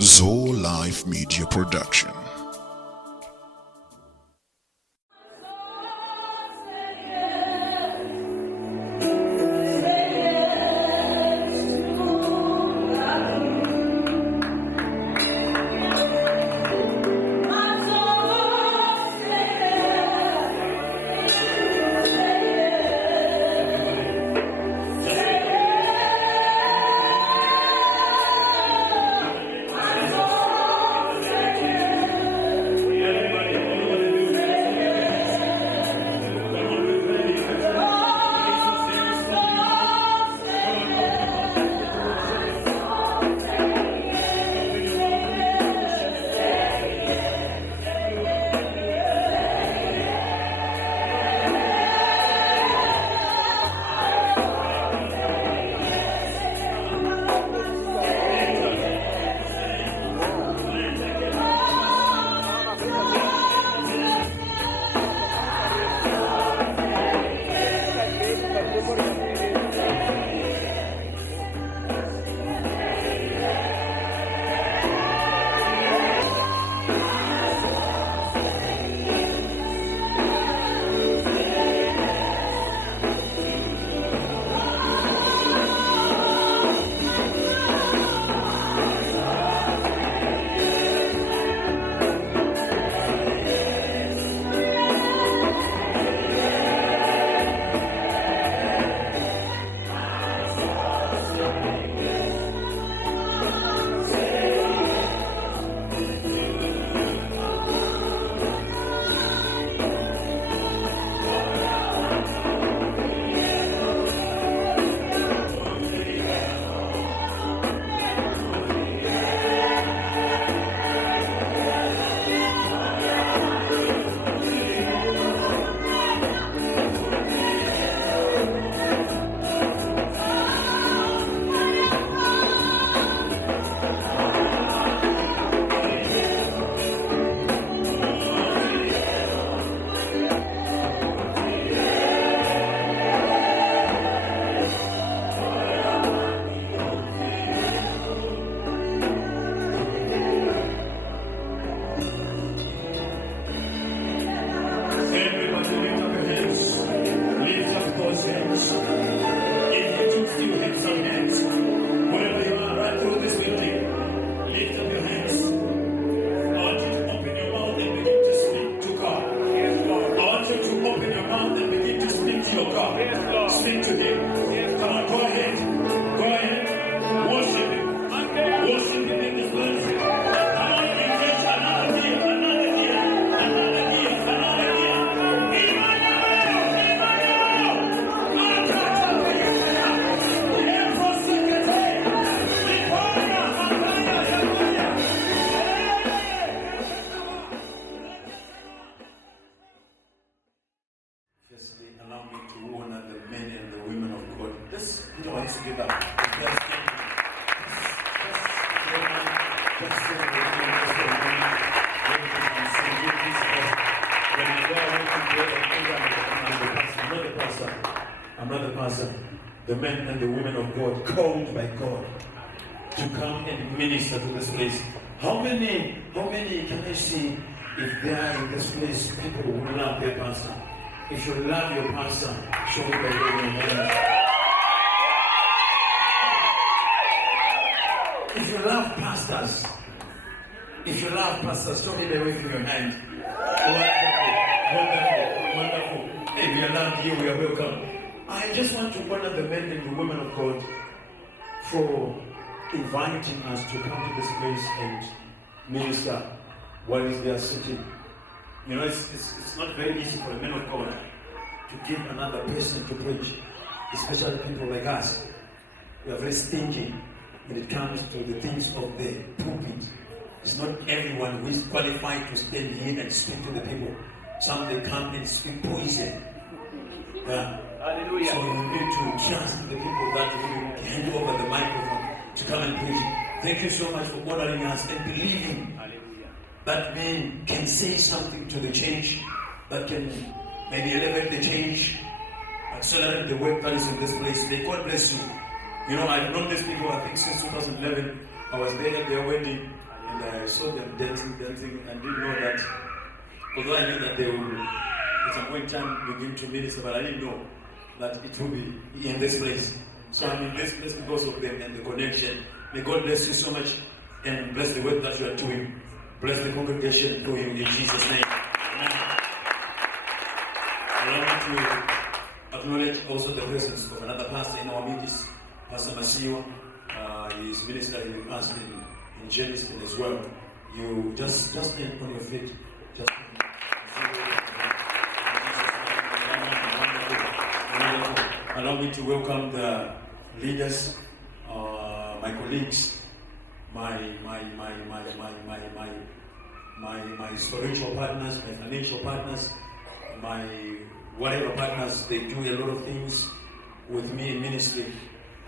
Zoe Life Media Production. Allow me to honor the men and the women of God. Let's put our hands together. I'm not the pastor. The men and the women of God called by God to come and minister to this place. How many can I see if they are in this place, people who love their pastor? If you love your pastor, show it by your hands. If you love pastors, show me by waving your hand. Wonderful. Hey, we are loved here, we are welcome. I just want to honor the men and the women of God for inviting us to come to this place and minister while they are sitting. You know, it's not very easy for a man of God to give another person to preach, especially people like us. We are very stingy when it comes to the things of the pulpit. It's not everyone who is qualified to stand here and speak to the people. Some they come and speak poison. Yeah. Hallelujah. So you need to trust the people that will hand over the microphone to come and preach. Thank you so much for honoring us and believing that men can say something to the church that can maybe elevate the change, accelerate the work that is in this place. May God bless you. You know, I've known these people, I think since 2011. I was there at their wedding and I saw them dancing, and didn't know that, although I knew that they will at some point in time begin to minister, but I didn't know that it will be in this place. So I'm in this place because of them and the connection. May God bless you so much and bless the work that you are doing. Bless the congregation through you in Jesus' name. Amen. Allow me to acknowledge also the presence of another pastor in our midst, Pastor Masio. He is ministering with us in Jamestown as well. You just stand on your feet. Just allow me to welcome the leaders, my colleagues, my spiritual partners, my financial partners, my whatever partners. They do a lot of things with me in ministry.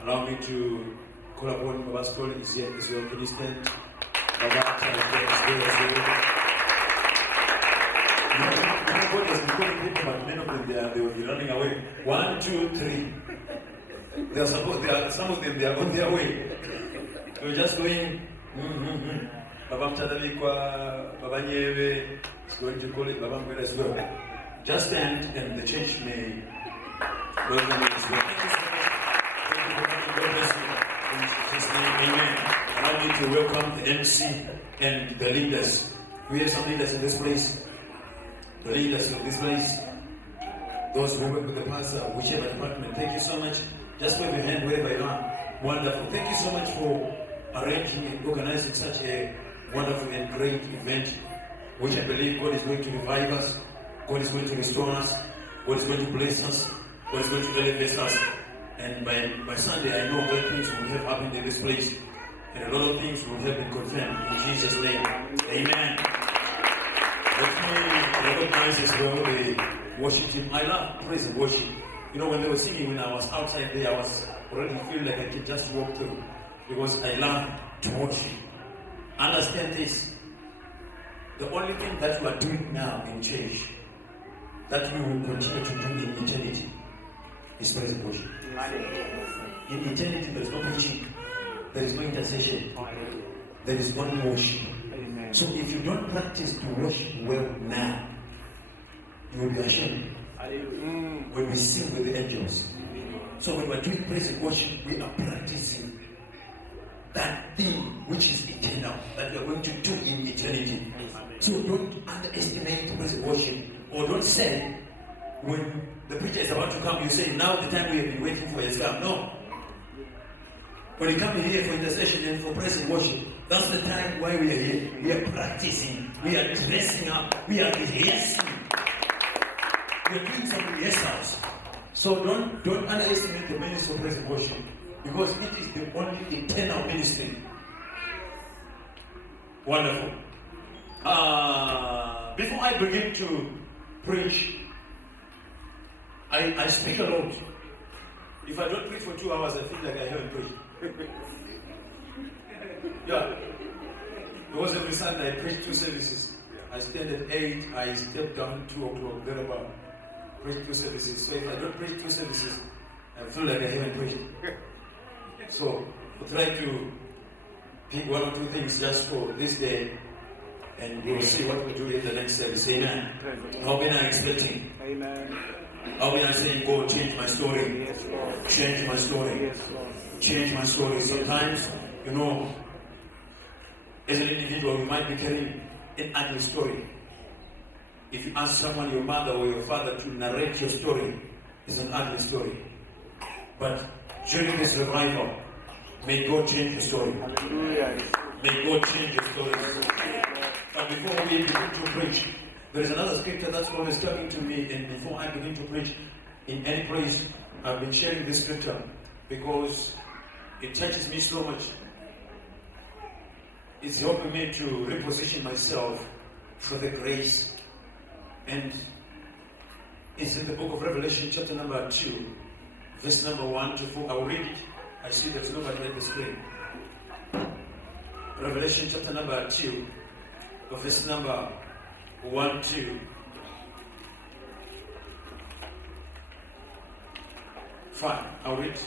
Allow me to call upon Baba Story is here as well. Can you stand? Baba is there as well. God has been calling people, but many of them they will be running away. 1, 2, 3. Some of them they are on their way. They're just going. Baba Mtadalikwa, Baba Nyeve is going to call it Baba Mwere as well. Just stand and the church may welcome you as well. Thank you so much. Thank you for coming. God bless you. In Jesus' name, amen. Allow me to welcome the MC and the leaders. We have some leaders in this place. The leaders of this place. Those who work with the pastor, whichever department. Thank you so much. Just wave your hand wherever you are. Wonderful. Thank you so much for arranging and organizing such a wonderful and great event, which I believe God is going to revive us, God is going to restore us, God is going to bless us, God is going to elevate us. And by Sunday, I know great things will have happened in this place, and a lot of things will have been confirmed in Jesus' name. Amen. Let me recognize as well the worship team. I love praise and worship. You know, when they were singing, when I was outside there, I was already feeling like I could just walk through. Because I love to worship. Understand this. The only thing that you are doing now in church, that you will continue to do in eternity, is praise and worship. In eternity, there is no preaching, there is no intercession, there is only worship. So if you don't practice to worship well now, you will be ashamed when we sing with the angels. So when we are doing praise and worship, we are practicing that thing which is eternal, that we are going to do in eternity. So don't underestimate praise and worship, or don't say when the preacher is about to come, you say, now the time we have been waiting for has come. No. When you come here for intercession and for praise and worship, that's the time why we are here. We are practicing, we are dressing up, we are rehearsing. We are doing some rehearsals. So don't underestimate the ministry of praise and worship, because it is the only eternal ministry. Wonderful. Before I begin to preach, I speak a lot. If I don't preach for 2 hours, I feel like I haven't preached. Yeah. Because every Sunday I preach 2 services. I stand at 8, I step down 2 o'clock, thereabout. Preach 2 services. So if I don't preach 2 services, I feel like I haven't preached. So we'll try to pick 1 or 2 things just for this day, and we'll see what we do in the next service. Amen. How many are expecting? Amen. How many are saying, God, change my story? Yes, Lord. Change my story. Yes, Lord. Change my story. Sometimes, you know, As an individual, you might be carrying an ugly story. If you ask someone, your mother or your father, to narrate your story, it's an ugly story. But during this revival, may God change your story. Hallelujah. May God change your story. But before we begin to preach, there is another scripture that's always coming to me, and before I begin to preach in any place, I've been sharing this scripture because it touches me so much. It's helping me to reposition myself for the grace. And it's in the book of Revelation, chapter number 2, verse number 1 to 4. I'll read it. I see there's nobody at the screen. Revelation chapter number 2, verse number 1 to 5. I'll read.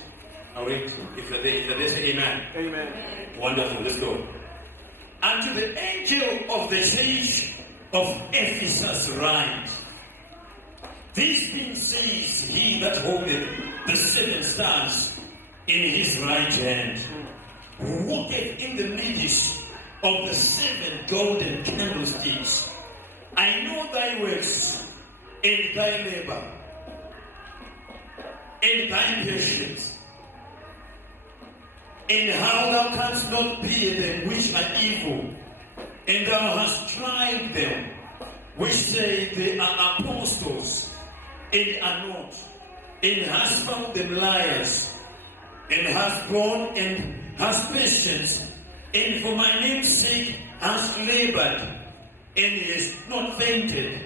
If you're there, say amen. Amen. Wonderful. Let's go. Unto the angel of the church of Ephesus write, this thing says he that holdeth the 7 stars in his right hand, who walketh in the midst of the 7 golden candlesticks. I know thy works, and thy labor, and thy patience, and how thou canst not bear them which are evil, and thou hast tried them which say they are apostles, and are not, and hast found them liars, and hast borne and hast patience, and for my name's sake hast labored, and is not fainted.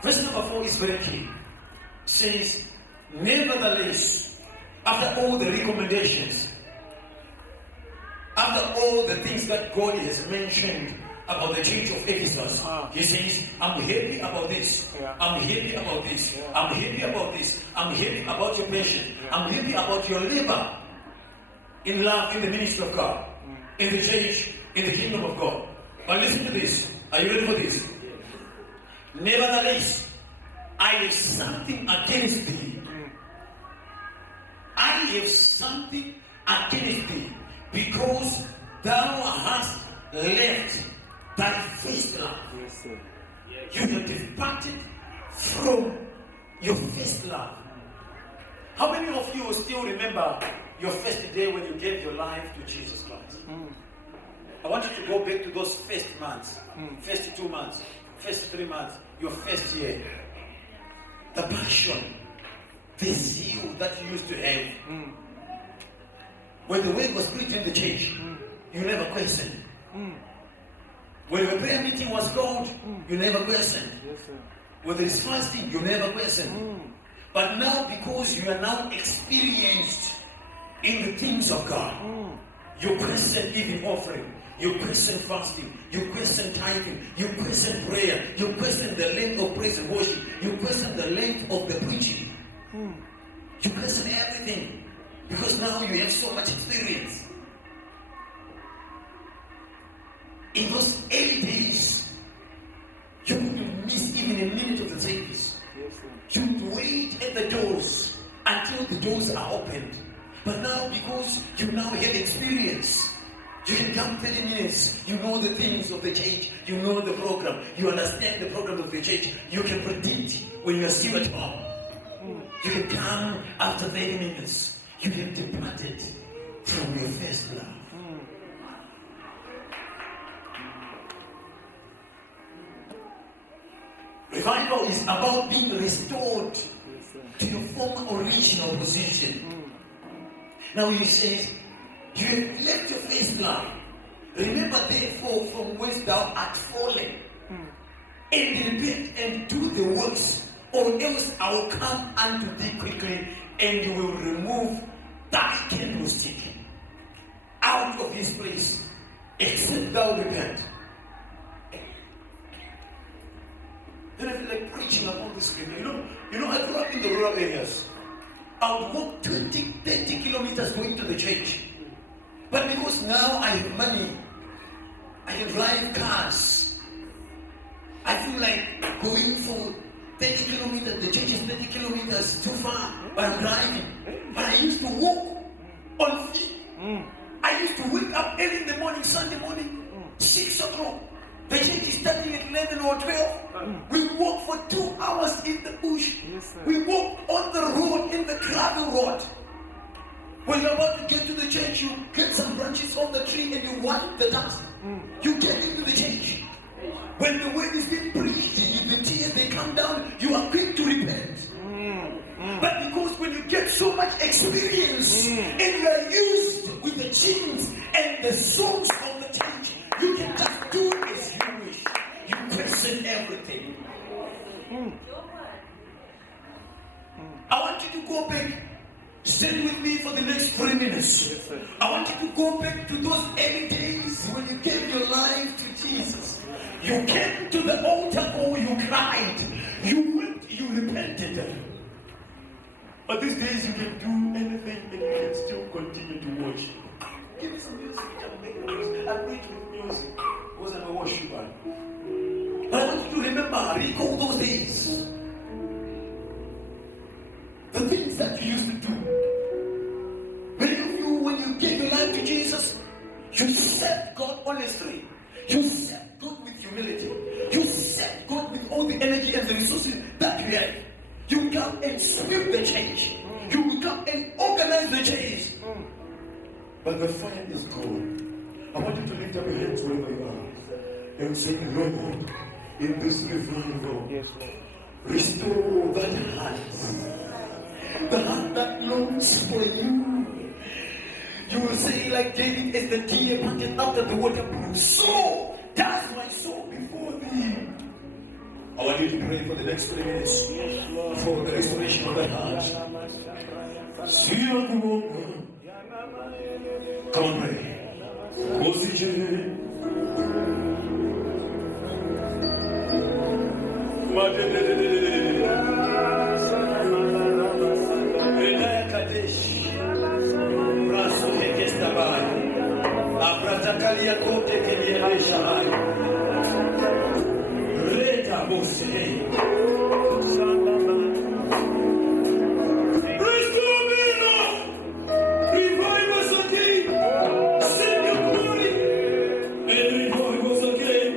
Verse number 4 is very key. It says, nevertheless, after all the recommendations, after all the things that God has mentioned about the church of Ephesus, he says, I'm happy about this. I'm happy about this. I'm happy about this. I'm happy about your patience. I'm happy about your labor in love in the ministry of God, in the church, in the kingdom of God. But listen to this. Are you ready for this? Nevertheless, I have something against thee. I have something against thee, because thou hast left thy first love. Yes, sir. You have departed from your first love. How many of you still remember your first day when you gave your life to Jesus Christ? I want you to go back to those first months, first 2 months, first 3 months, your first year. The passion, the zeal that you used to have. When the word was preached in the church, you never questioned. When the prayer meeting was called, you never questioned. Yes, sir. When there is fasting, you never questioned. But now, because you are now experienced in the things of God, you question even offering, you question fasting, you question tithing, you question prayer, you question the length of praise and worship, you question the length of the preaching. You question everything, because now you have so much experience. In those early days, you couldn't miss even a minute of the service. Yes, sir. You'd wait at the doors until the doors are opened. But now, because you now have experience, you can come 30 minutes. You know the things of the church. You know the program. You understand the program of the church. You can predict when you are still at home. You can come after 30 minutes. You have departed from your first love. Revival is about being restored to your former original position. Now he says, you have left your first love. Remember therefore from whence thou art fallen, and repent and do the works, or else I will come unto thee quickly, and you will remove thy candlestick out of his place, except thou repent. Then I feel like preaching upon this scripture. You know, I grew up in the rural areas. I would walk 20, 30 kilometers going to the church. But because now I have money, I can drive cars, I feel like going for 30 kilometers, the church is 30 kilometers too far, but I'm driving. But I used to walk on feet. I used to wake up early in the morning, Sunday morning, 6 o'clock. The church is starting at 11 or 12. We walk for 2 hours in the bush. We walk on the road, in the gravel road. When you're about to get to the church, you get some branches on the tree and you wipe the dust. You get into the church. When the word is being preached, the tears they come down, you are quick to repent. But because when you get so much experience and you are used with the tunes and the songs of the church, you can just do as you wish. You question everything. I want you to go back. Stand with me for the next 3 minutes. Yes, sir. I want you to go back to those early days when you gave your life to Jesus. You came to the altar or you cried. You wept, you repented. But these days you can do anything and you can still continue to worship. Give me some music. I preach with music. Because I'm a worshiper. But I want you to remember, recall those days. The things that you used to do. Many of you, when you gave your life to Jesus, you served God honestly. You served God with humility. You served God with all the energy and the resources that you have. You come and sweep the change. You come and organize the change. But the fire is gone. I want you to lift up your hands wherever you are and say, Lord, in this revival, Yes, Lord. restore that heart. The heart that longs for you. You will say like David, as the deer panted after the water brook, so does my soul before thee. I want you to pray for the next 3 minutes for the restoration of the heart. Come on, pray. Revive us again. Send your glory and revive us again.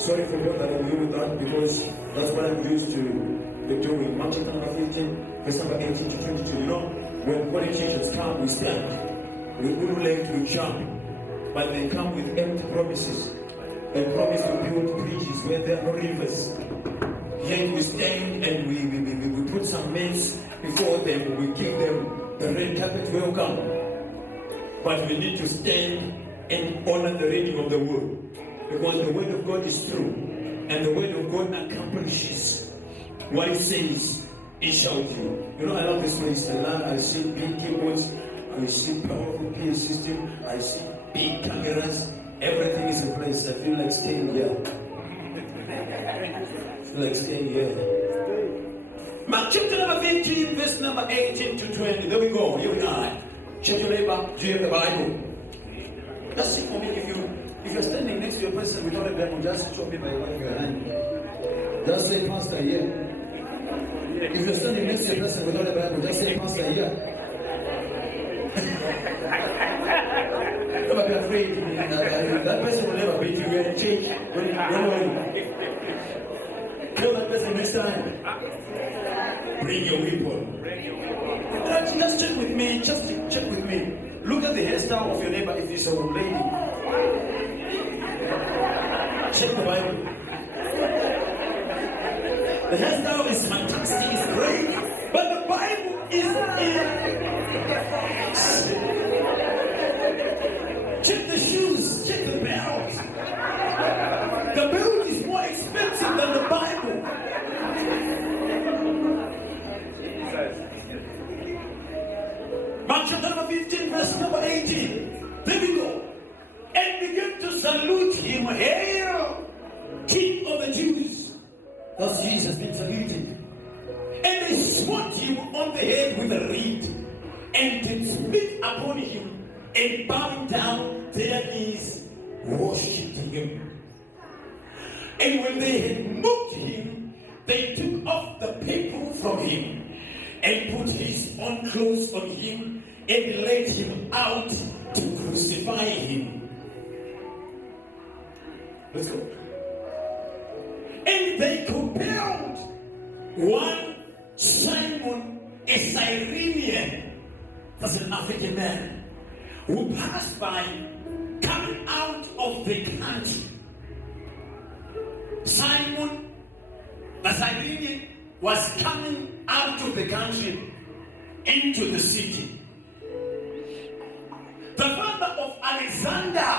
Sorry for what I will with that because that's what I'm used to doing. Mark chapter number 15, verse number 18 to 22. You know, when politicians come, we stand. We ululate, we jump. But they come with empty promises. They promise to build bridges where there are no rivers. Yet we stand and we put some maids before them, we give them the red carpet welcome. But we need to stand and honor the reading of the word. Because the word of God is true. And the word of God accomplishes what it says it shall do. You know, I love this place. I see big keyboards. I see powerful PA system. I see big cameras. Everything is in place. I feel like staying here. Mark chapter number 15, verse number 18 to 20. There we go. You and I. Check your neighbor. Do you have the Bible? Just see for me if you're standing next to your person without a Bible, just show me by one of your hand. Just say, Pastor, here. If you're standing next to your person without a Bible, just say, Pastor, here. Don't be afraid. That person will never beat you. You're in church. Don't worry. Tell that person next time. Bring your weapon. Just check with me. Just check with me. Look at the hairstyle of your neighbor if it's a lady. Check the Bible. The hairstyle is fantastic, it's great, but the Bible is in. Check the shoes, check the belt. The belt is more expensive than the Bible. Mark chapter number 15, verse number 18. There we go. And began to salute him, Hail, King of the Jews. Thus Jesus has been saluted. And they smote him on the head with a reed, and did spit upon him, and bowing down their knees, worshipped him. And when they had mocked him, they took off the purple from him, and put his own clothes on him, and led him out to crucify him. Let's go. And they compelled one Simon, a Cyrenian, that's an African man, who passed by, coming out of the country. Simon, the Cyrenian, was coming out of the country into the city. The father of Alexander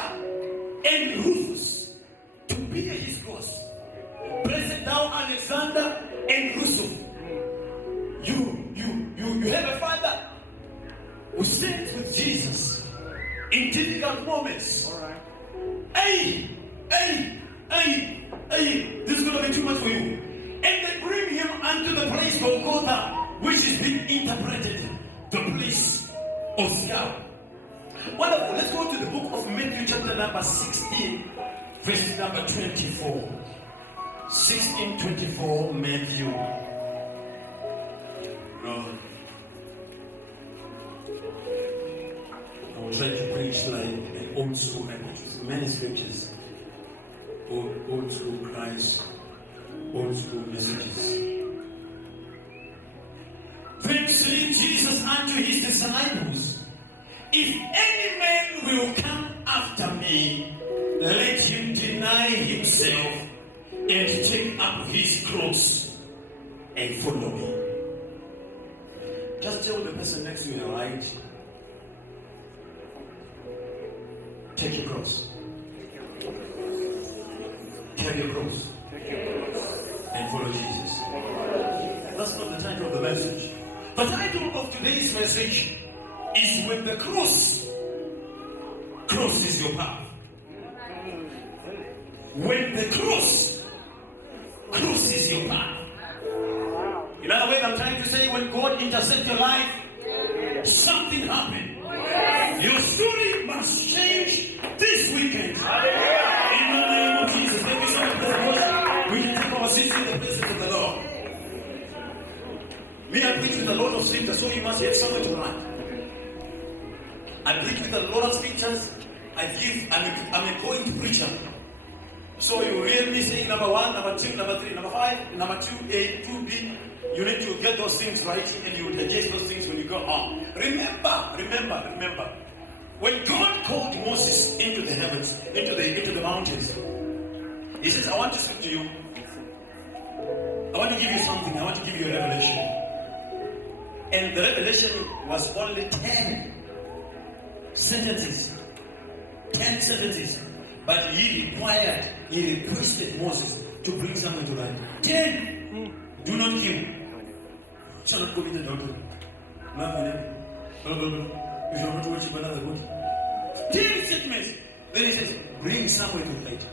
and Rufus, to bear his cause. Blessed thou Alexander and Rufus. You have a father who stands with Jesus in difficult moments. All right. Hey, this is going to be too much for you. And they bring him unto the place called Golgotha, which is being interpreted the place of Scar. Wonderful. Let's go to the book of Matthew, chapter number 16, verse number 24. 16:24, Matthew. Lord, I will try to preach like an old school language. Many scriptures. Old school Christ. Old school messages. Then said Jesus unto his disciples, If any man will come after me, let him deny himself and take up his cross and follow me. Just tell the person next to you, right? Take your cross. Carry your cross. And follow Jesus. That's not the title of the message. The title of today's message is When the Cross crosses your path. When the cross crosses your path. In other words, I'm trying to say when God intercepts your life, something happened. Your story must change this weekend. In the name of Jesus. Let me say we can take our seats in the presence of the Lord. Me, I preach with a lot of scriptures, so you must have somewhere to write. I preach with a lot of scriptures. I'm a going preacher. So you read me saying number 1, number 2, number 3, number 5, number 2A, 2B. You need to get those things right and you digest those things when you go on. Remember. When God called Moses into the heavens, into the mountains, he says, I want to speak to you. I want to give you something. I want to give you a revelation. And the revelation was only 10 sentences. 10 sentences. But he requested Moses to bring someone to write. 10. Do not kill. Shall not commit adultery. Love your neighbor. You shall not worship another God. 10 statements. Then he says, bring someone to write.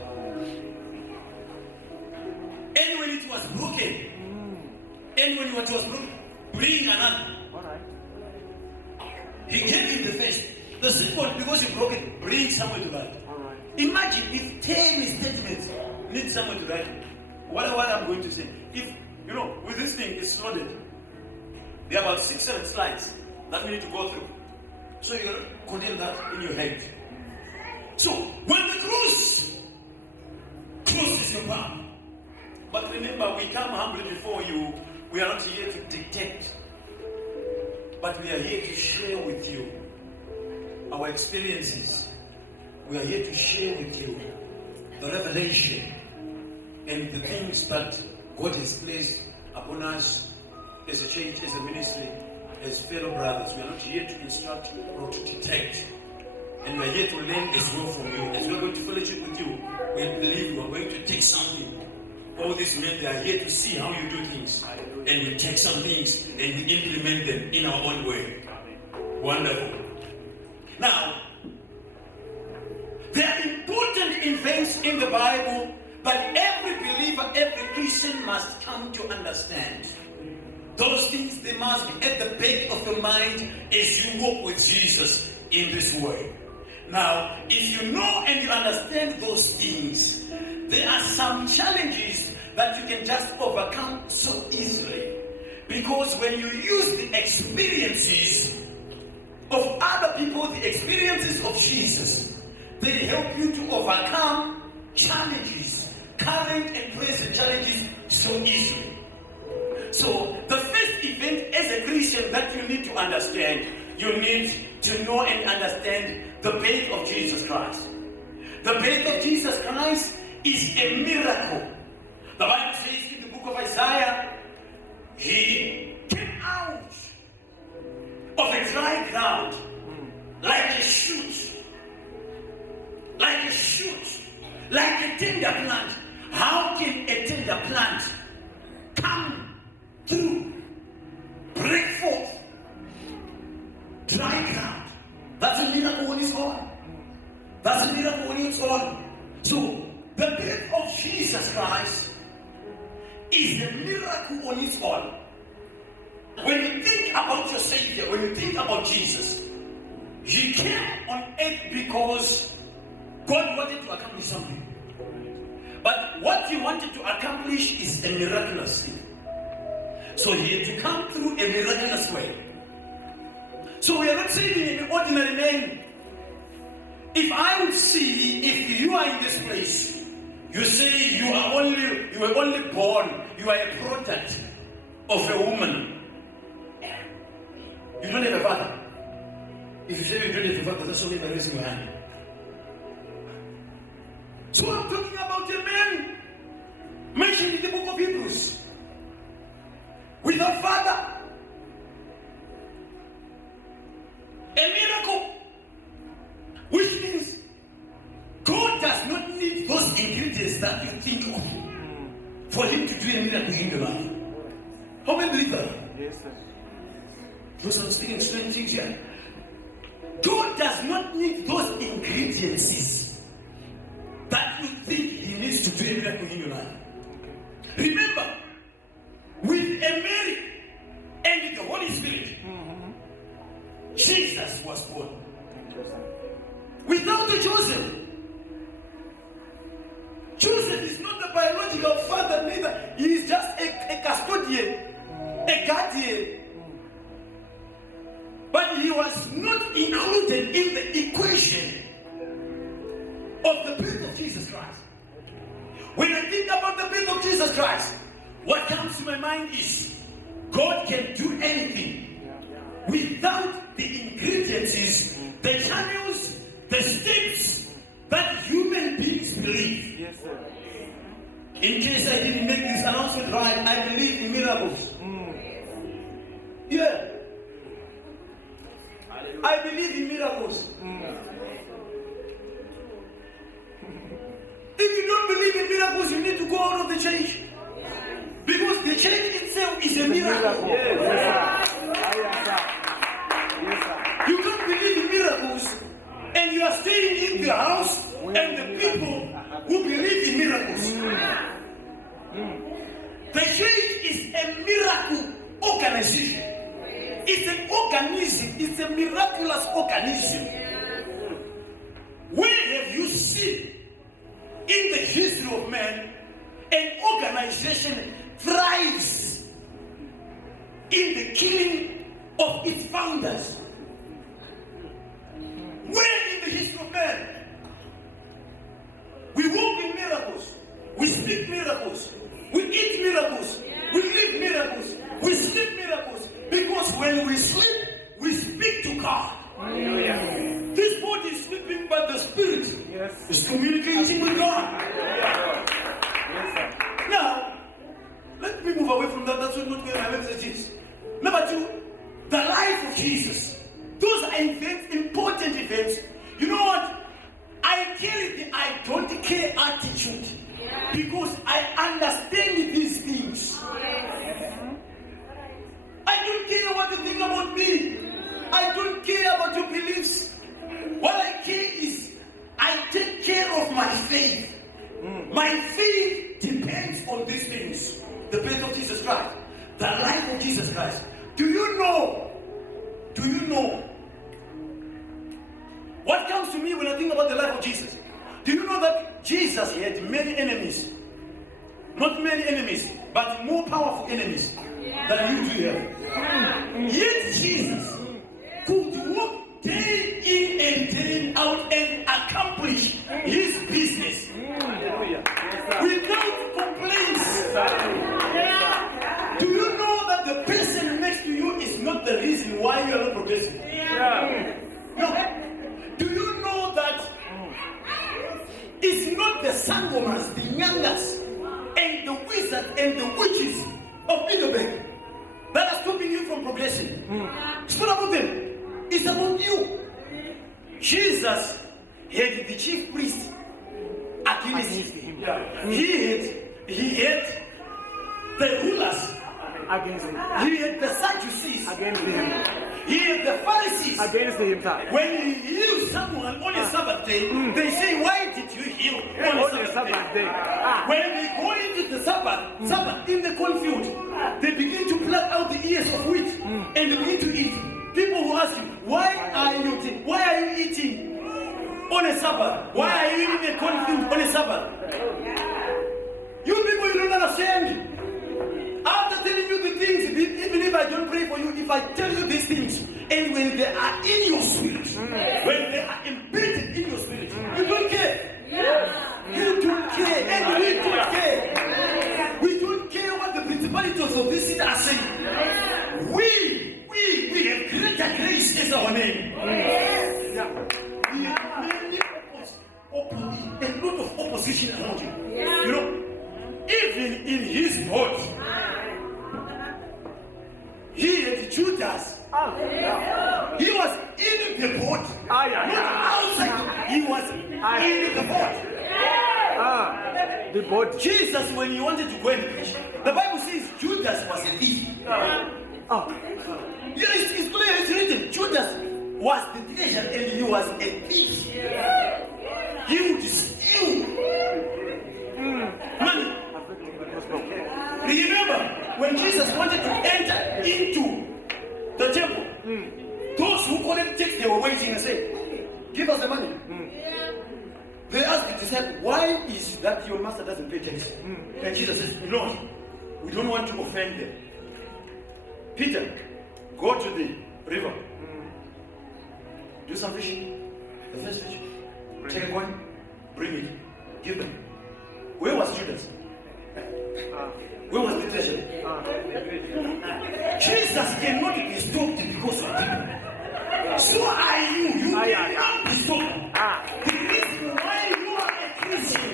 And when it was broken, bring another. He gave you the first. The second, because you broke it, bring someone to write. Imagine if 10 statements need someone to write. What I'm going to say. If, with this thing, it's loaded. There are about 6-7 slides that we need to go through. So you gotta contain that in your head. So, when the cross is your path. But remember, we come humbly before you. We are not here to dictate. But we are here to share with you our experiences. We are here to share with you the revelation and the things that God has placed upon us as a church, as a ministry, as fellow brothers. We are not here to instruct or to detect. And we are here to learn as well from you. As we are going to fellowship with you, we believe we are going to take something. All these men, they are here to see how you do things. And we take some things and we implement them in our own way. Wonderful. Now, there are important events in the Bible that every believer, every Christian must come to understand. Those things, they must be at the back of your mind as you walk with Jesus in this way. Now, if you know and you understand those things, there are some challenges that you can just overcome so easily. Because when you use the experiences of other people, the experiences of Jesus, they help you to overcome challenges, current and present challenges so easily. So, the first event as a Christian that you need to understand, you need to know and understand the birth of Jesus Christ. The birth of Jesus Christ is a miracle. The Bible says in the book of Isaiah, he came out of a dry ground like a shoot, like a tender plant. How can a tender plant come through, break forth, dry ground? That's a miracle on its own. That's a miracle on its own. So, the birth of Jesus Christ is a miracle on its own. When you think about your Savior, when you think about Jesus, he came on earth because God wanted to accomplish something. But what he wanted to accomplish is a miraculous thing. So he had to come through a miraculous way. So we are not saving an ordinary man. If I would see, if you are in this place, you say you were only born, you are a product of a woman. You don't have a father. If you say you don't have a father, that's only by raising your hand. So I'm talking about a man mentioned in the book of Hebrews without father. A miracle, which means God does not need those ingredients that you think of for him to do a miracle in your life. How many believe that? Yes, sir. Because I'm speaking strange things here. God does not need those ingredients that you think he needs to do a miracle in your life. Remember, with a Mary and the Holy Spirit, Jesus was born. Without a Joseph, Joseph is not the biological father, neither. He is just a custodian, a guardian. But he was not included in the equation of the birth of Jesus Christ. When I think about the birth of Jesus Christ, what comes to my mind is God can do anything without the ingredients, the channels, the steps that human beings believe. Yes, sir. In case I didn't make this announcement right, I believe in miracles. Yeah. I believe in miracles. If you don't believe in miracles, you need to go out of the church. Because the church itself is a miracle. Yes, sir. You can't believe in miracles and you are staying in the house and the people who believe in miracles. The church is a miracle organization. It's an organism. It's a miraculous organism. Where have you seen in the history of man an organization thrives in the killing of its founders? Where in the history of man? We walk in miracles. We speak miracles. We eat miracles. We live miracles. We sleep miracles. Because when we sleep, we speak to God. This body is sleeping, but the spirit is communicating with God. Now, let me move away from that. That's not where my message is. Number two, the life of Jesus. Those are events, important events. You know what? I carry the I don't care attitude because I understand these things. I don't care what you think about me. I don't care about your beliefs. What I care is I take care of my faith. My faith depends on these things. The faith of Jesus Christ. The life of Jesus Christ. Do you know? What comes to me when I think about the life of Jesus? Do you know that Jesus had many enemies? Not many enemies, but more powerful enemies than you do have. Yet Jesus could walk day in and day out and accomplish his business without complaints. Do you know that the person next to you is not the reason why you are not progressing? No. Do you know that it's not the sangomas, the nyangas, and the wizards and the witches of Middleburg that are stopping you from progressing? It's not about them. It's about you. Jesus had the chief priest against him. He had the rulers Against him. He had the Sadducees Against him. He had the Pharisees. Against him, sir. When he heals someone on a Sabbath day, they say, why did you heal on a Sabbath day? When they go into the Sabbath in the cornfield, they begin to pluck out the ears of wheat and they begin to eat. People who ask him, why are you eating on a Sabbath? Why are you eating a cornfield on a Sabbath? You people, you don't understand. After telling you the things, even if I don't pray for you, if I tell you these things, and when they are in your spirit, when they are embedded in your spirit, you don't care. You don't care, and we don't care. We don't care what the principalities of this city are saying. We have greater grace as our name. We have many a lot of opposition around you. You know, even in his body, he had Judas. He was in the body, not outside. He was in the body. The body. Jesus, when he wanted to go and preach, the Bible says Judas was a thief. Yes, it's clear, it's written. Judas was the treasure and he was a thief. He would steal money. Remember, when Jesus wanted to enter into the temple, those who collected tax, they were waiting and said, give us the money. They asked the disciples, why is it that your master doesn't pay tax? And Jesus says, Lord, we don't want to offend them. Peter, go to the river. Do some fishing. The first fish. Take a coin, bring it, give them. Where was Judas? Where was the treasure? Jesus cannot be stopped because of people. So are you. You cannot be stopped. The reason why you are a Christian,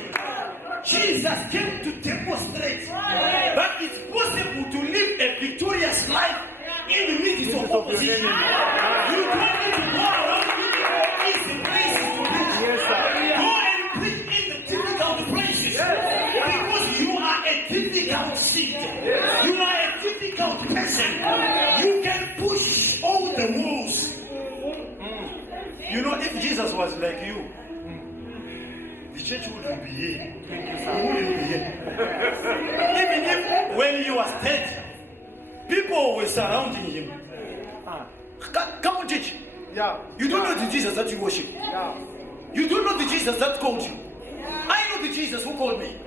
Jesus came to demonstrate that it's possible to live a victorious life in the midst faces of your opposition. enemy. You don't need to go around looking for easy places to preach. Yes, sir. Go and preach in the difficult places. Because you are a difficult seed. You are a difficult person. You can push all the walls. You know, if Jesus was like you, the church wouldn't be here. We wouldn't be here. Even if when he was dead, people were surrounding him. Come on, church. Yeah. You don't know the Jesus that you worship. Yeah. You don't know the Jesus that called you. I know the Jesus who called me.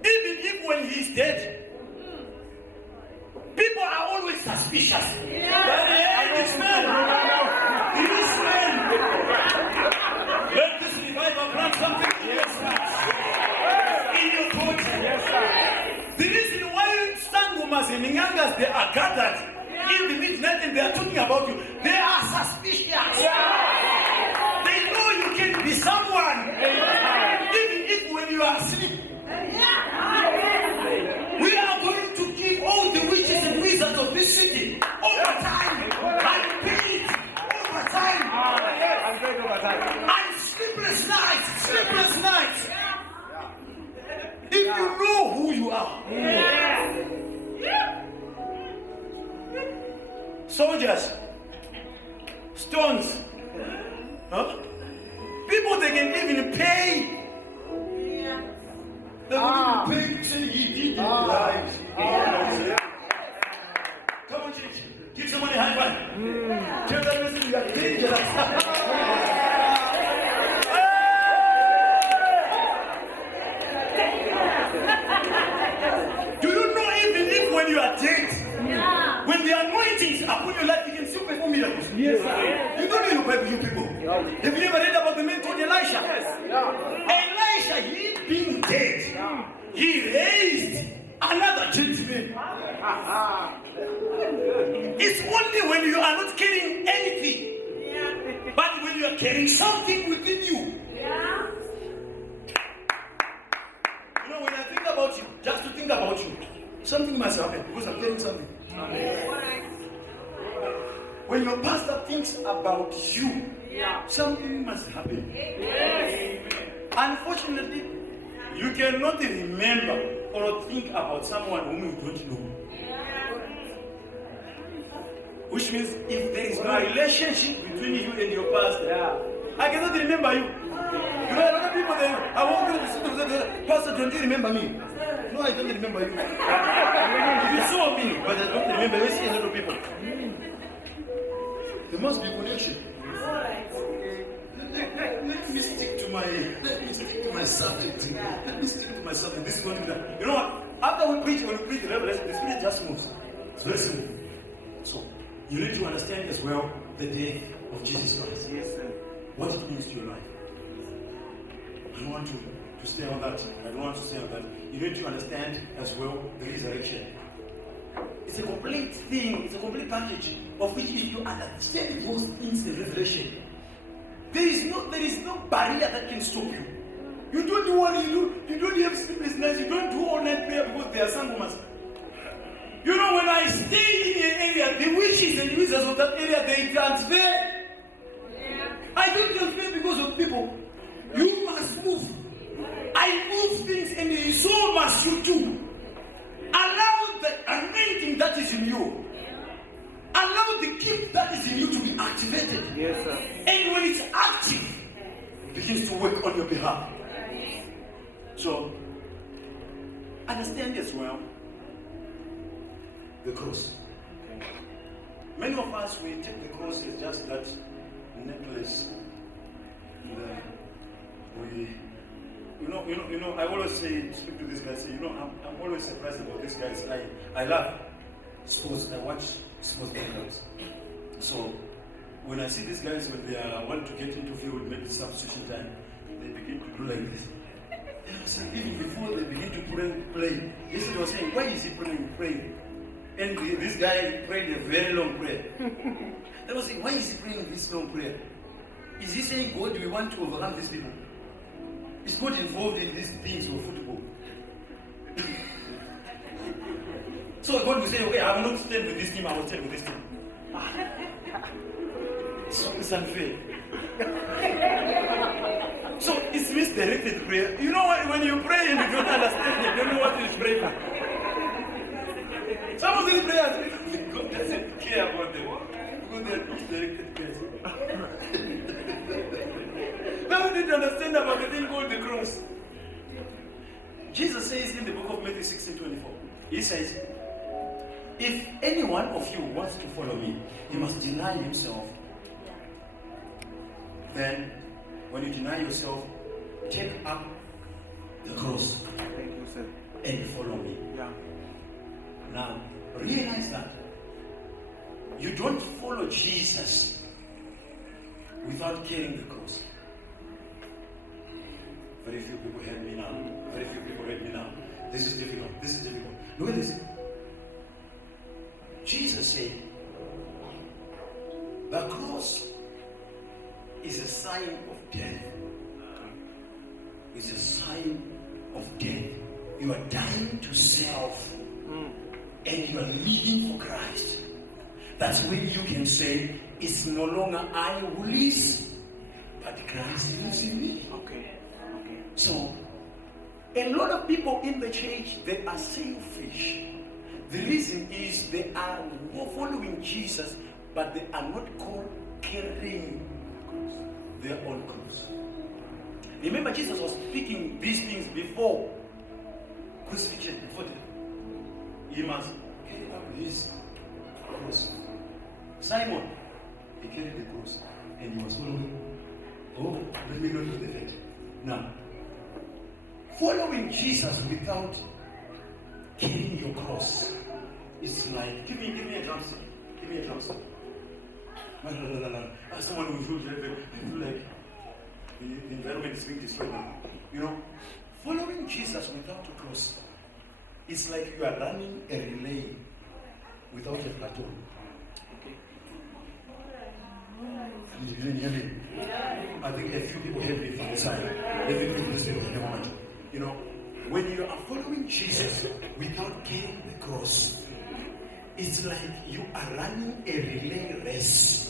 Even if when he's dead, people are always suspicious. But hey, this man, let this revival plant something in your heart, in your culture. Yes, sir. The reason why Sangomas and Nyangas, they are gathered in the midnight and they are talking about you, they are suspicious. They know you can be someone, even if when you are asleep. We are going to give all the witches and wizards of this city over time. I pay it over time. I'm very over time. And sleepless nights, sleepless nights. If you know who you are. Soldiers, stones, huh? People they can even pay. They will even pay to say he did it live. Come on, church. Give somebody a high five. Tell that person you are dangerous. Do you know even if when you are dead, when the anointings are upon your life, you can still perform miracles? Yes, sir. You don't need to Bible, you people. Have you ever read about the man called Elisha? Elisha, he being dead, he raised another gentleman. It's only when you are not carrying anything, but when you are carrying something within you. You know, when I think about you, just to think about you, something must happen because I'm carrying something. When your pastor thinks about you, something must happen. Unfortunately, you cannot remember or think about someone whom you don't know. Which means if there is no relationship between you and your pastor, I cannot remember you. You know, a lot of people, I walk into the city, Pastor, don't you remember me? No, I don't remember you. You saw me, but I don't remember. You see a lot of people. There must be connection. Let me stick to my subject. Let me stick to my subject. This is going to be that. You know what? After when we preach the revelation, the spirit just moves. It's very simple. So you need to understand as well the death of Jesus Christ. Yes, sir. What it means to your life. I don't want to stay on that. I don't want to stay on that. You need to understand as well the resurrection. It's a complete thing. It's a complete package of which if you understand those things in Revelation, there is no barrier that can stop you. You don't do what you do. You don't have sleepless nights. You don't do all night prayer because there are sangomas. You know, when I stay in an area, the witches and wizards of that area, they transfer. I don't transfer because of people. You must move. I move things and so must you too. Allow the anointing that is in you. Allow the gift that is in you to be activated. Yes, sir. And when it's active, it begins to work on your behalf. So, understand as well the cross. Many of us, we take the cross as just that necklace. I always speak to this guy, I'm always surprised about these guys. I love sports. I watch sports programs. So when I see these guys when they want to get into field, maybe substitution time, they begin to do like this. So even before they begin to play, this was saying, why is he praying? And this guy prayed a very long prayer. They was saying, why is he praying this long prayer? Is he saying, God, we want to overcome these people? Is God involved in these things of football? So God will say, okay, I will not stand with this team, I will stand with this team. it's unfair. So it's misdirected prayer. You know what? When you pray and you don't understand, you don't know what to pray for. Some of these prayers, God doesn't care about them because they're misdirected prayers. Now we need to understand about the thing called the cross. Jesus says in the book of Matthew 16:24, he says, if any one of you wants to follow me, he must deny himself. Then, when you deny yourself, take up the cross. Thank you, sir. And follow me. Yeah. Now, realize that you don't follow Jesus without carrying the cross. Very few people heard me now. Very few people heard me now. This is difficult. This is difficult. Look at this. Jesus said, the cross is a sign of death. It's a sign of death. You are dying to self and you are living for Christ. That's when you can say, it's no longer I who lives, but Christ lives in me. Okay. So, a lot of people in the church, they are selfish. The reason is they are following Jesus, but they are not called carrying their own cross. Remember, Jesus was speaking these things before crucifixion, before death. He must carry up his cross. Simon, he carried the cross and he was following. Oh, let me go to the text. Now, following Jesus without carrying your cross is like, give me a drumstick. Give me a drumstick. As someone who feels like, I feel like the environment is being destroyed now. You know, following Jesus without a cross is like you are running a relay without a platoon. Okay. You didn't hear me? I think a few people heard me from the side. Let me read this in a moment. You know, when you are following Jesus without carrying the cross, it's like you are running a relay race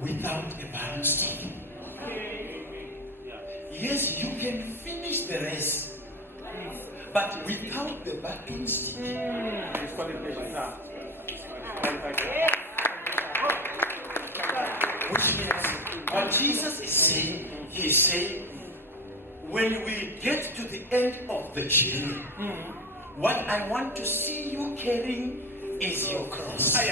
without a balance stick. Yes, you can finish the race, but without the balance stick. Disqualification, sir. Which means what Jesus is saying, he is saying, when we get to the end of the journey, what I want to see you carrying is your cross. I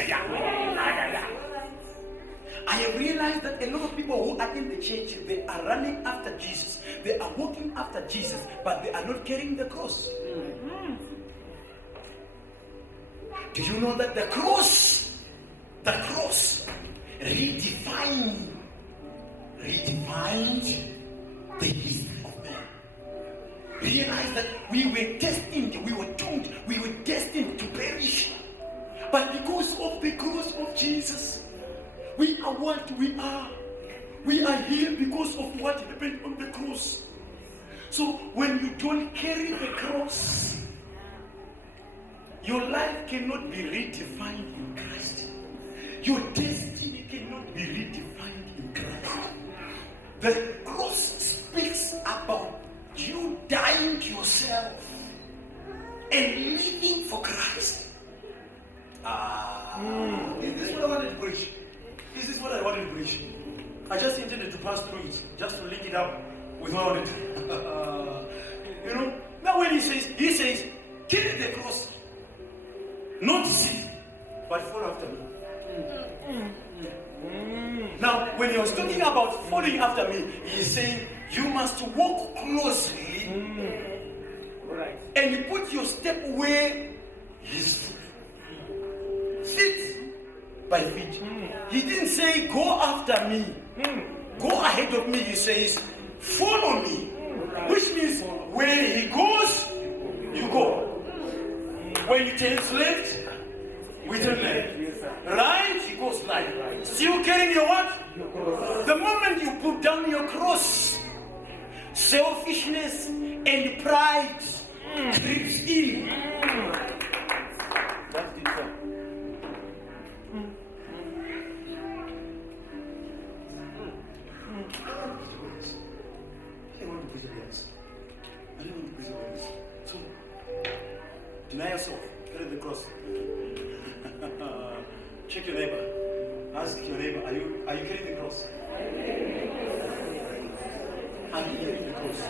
have realized that a lot of people who are in the church, they are running after Jesus, they are walking after Jesus, but they are not carrying the cross. Do you know that the cross redefined the history of man? Realize that we were destined, we were doomed, we were destined to perish. But because of the cross of Jesus, we are what we are. We are here because of what happened on the cross. So when you don't carry the cross, your life cannot be redefined in Christ. Your destiny cannot be redefined in Christ. The cross speaks about you dying to yourself and living for Christ. Is this what I wanted to preach? This is what I wanted to preach. I just intended to pass through it, just to link it up with what I wanted to. You know, now when he says, carry the cross, not deceive, but follow after me. Now, when he was talking about following after me, he's saying you must walk closely and put your step where his foot. Feet by feet. He didn't say go after me, go ahead of me. He says follow me, which means where he goes, you go. When he turns left, we turn left. Right, he goes right. Still carrying your what? The moment you put down your cross, selfishness and pride creeps in. That's it, sir. yourself. Carry the cross. Check your neighbor. Ask your neighbor, are you carrying the cross? Are you carrying the cross?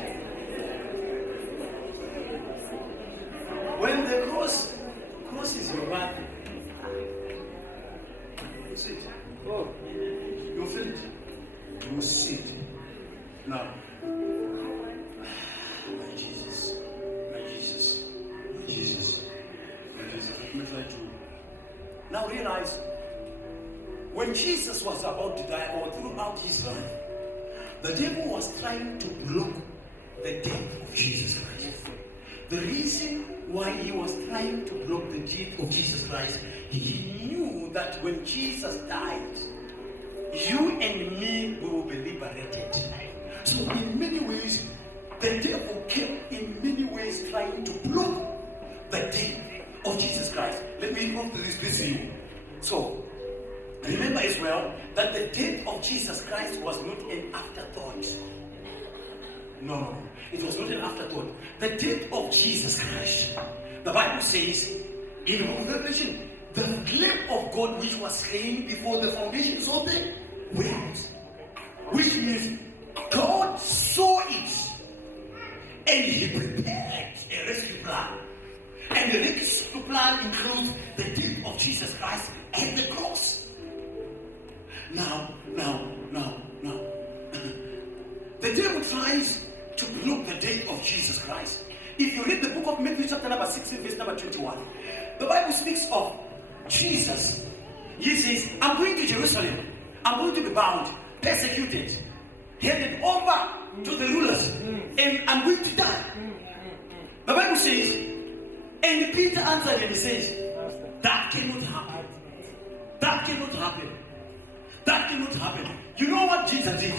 When the cross is your body, you see it. Oh, you feel it. You see it. Now, my Jesus, my Jesus, my Jesus, my Jesus. Let me try to. Now realize, when Jesus was about to die, or throughout his life, the devil was trying to block the death of Jesus Christ. The reason why he was trying to block the death of Jesus Christ, he knew that when Jesus died, you and me will be liberated. So in many ways, the devil came in many ways trying to block the death of Jesus Christ. Let me prove this to you. So, remember as well that the death of Jesus Christ was not an afterthought. No, it was not an afterthought. The death of Jesus Christ, the Bible says in Revelation, the Lamb of God which was slain before the foundations of the world, which means God saw it and he prepared a rescue plan. And the rescue plan includes the death of Jesus Christ and the cross. Now. The devil tries to block the death of Jesus Christ. If you read the book of Matthew chapter number 16, verse number 21, the Bible speaks of Jesus. He says, I'm going to Jerusalem. I'm going to be bound, persecuted, handed over to the rulers, and I'm going to die. The Bible says, and Peter answered and says, that cannot happen. That cannot happen. That cannot happen. You know what Jesus did?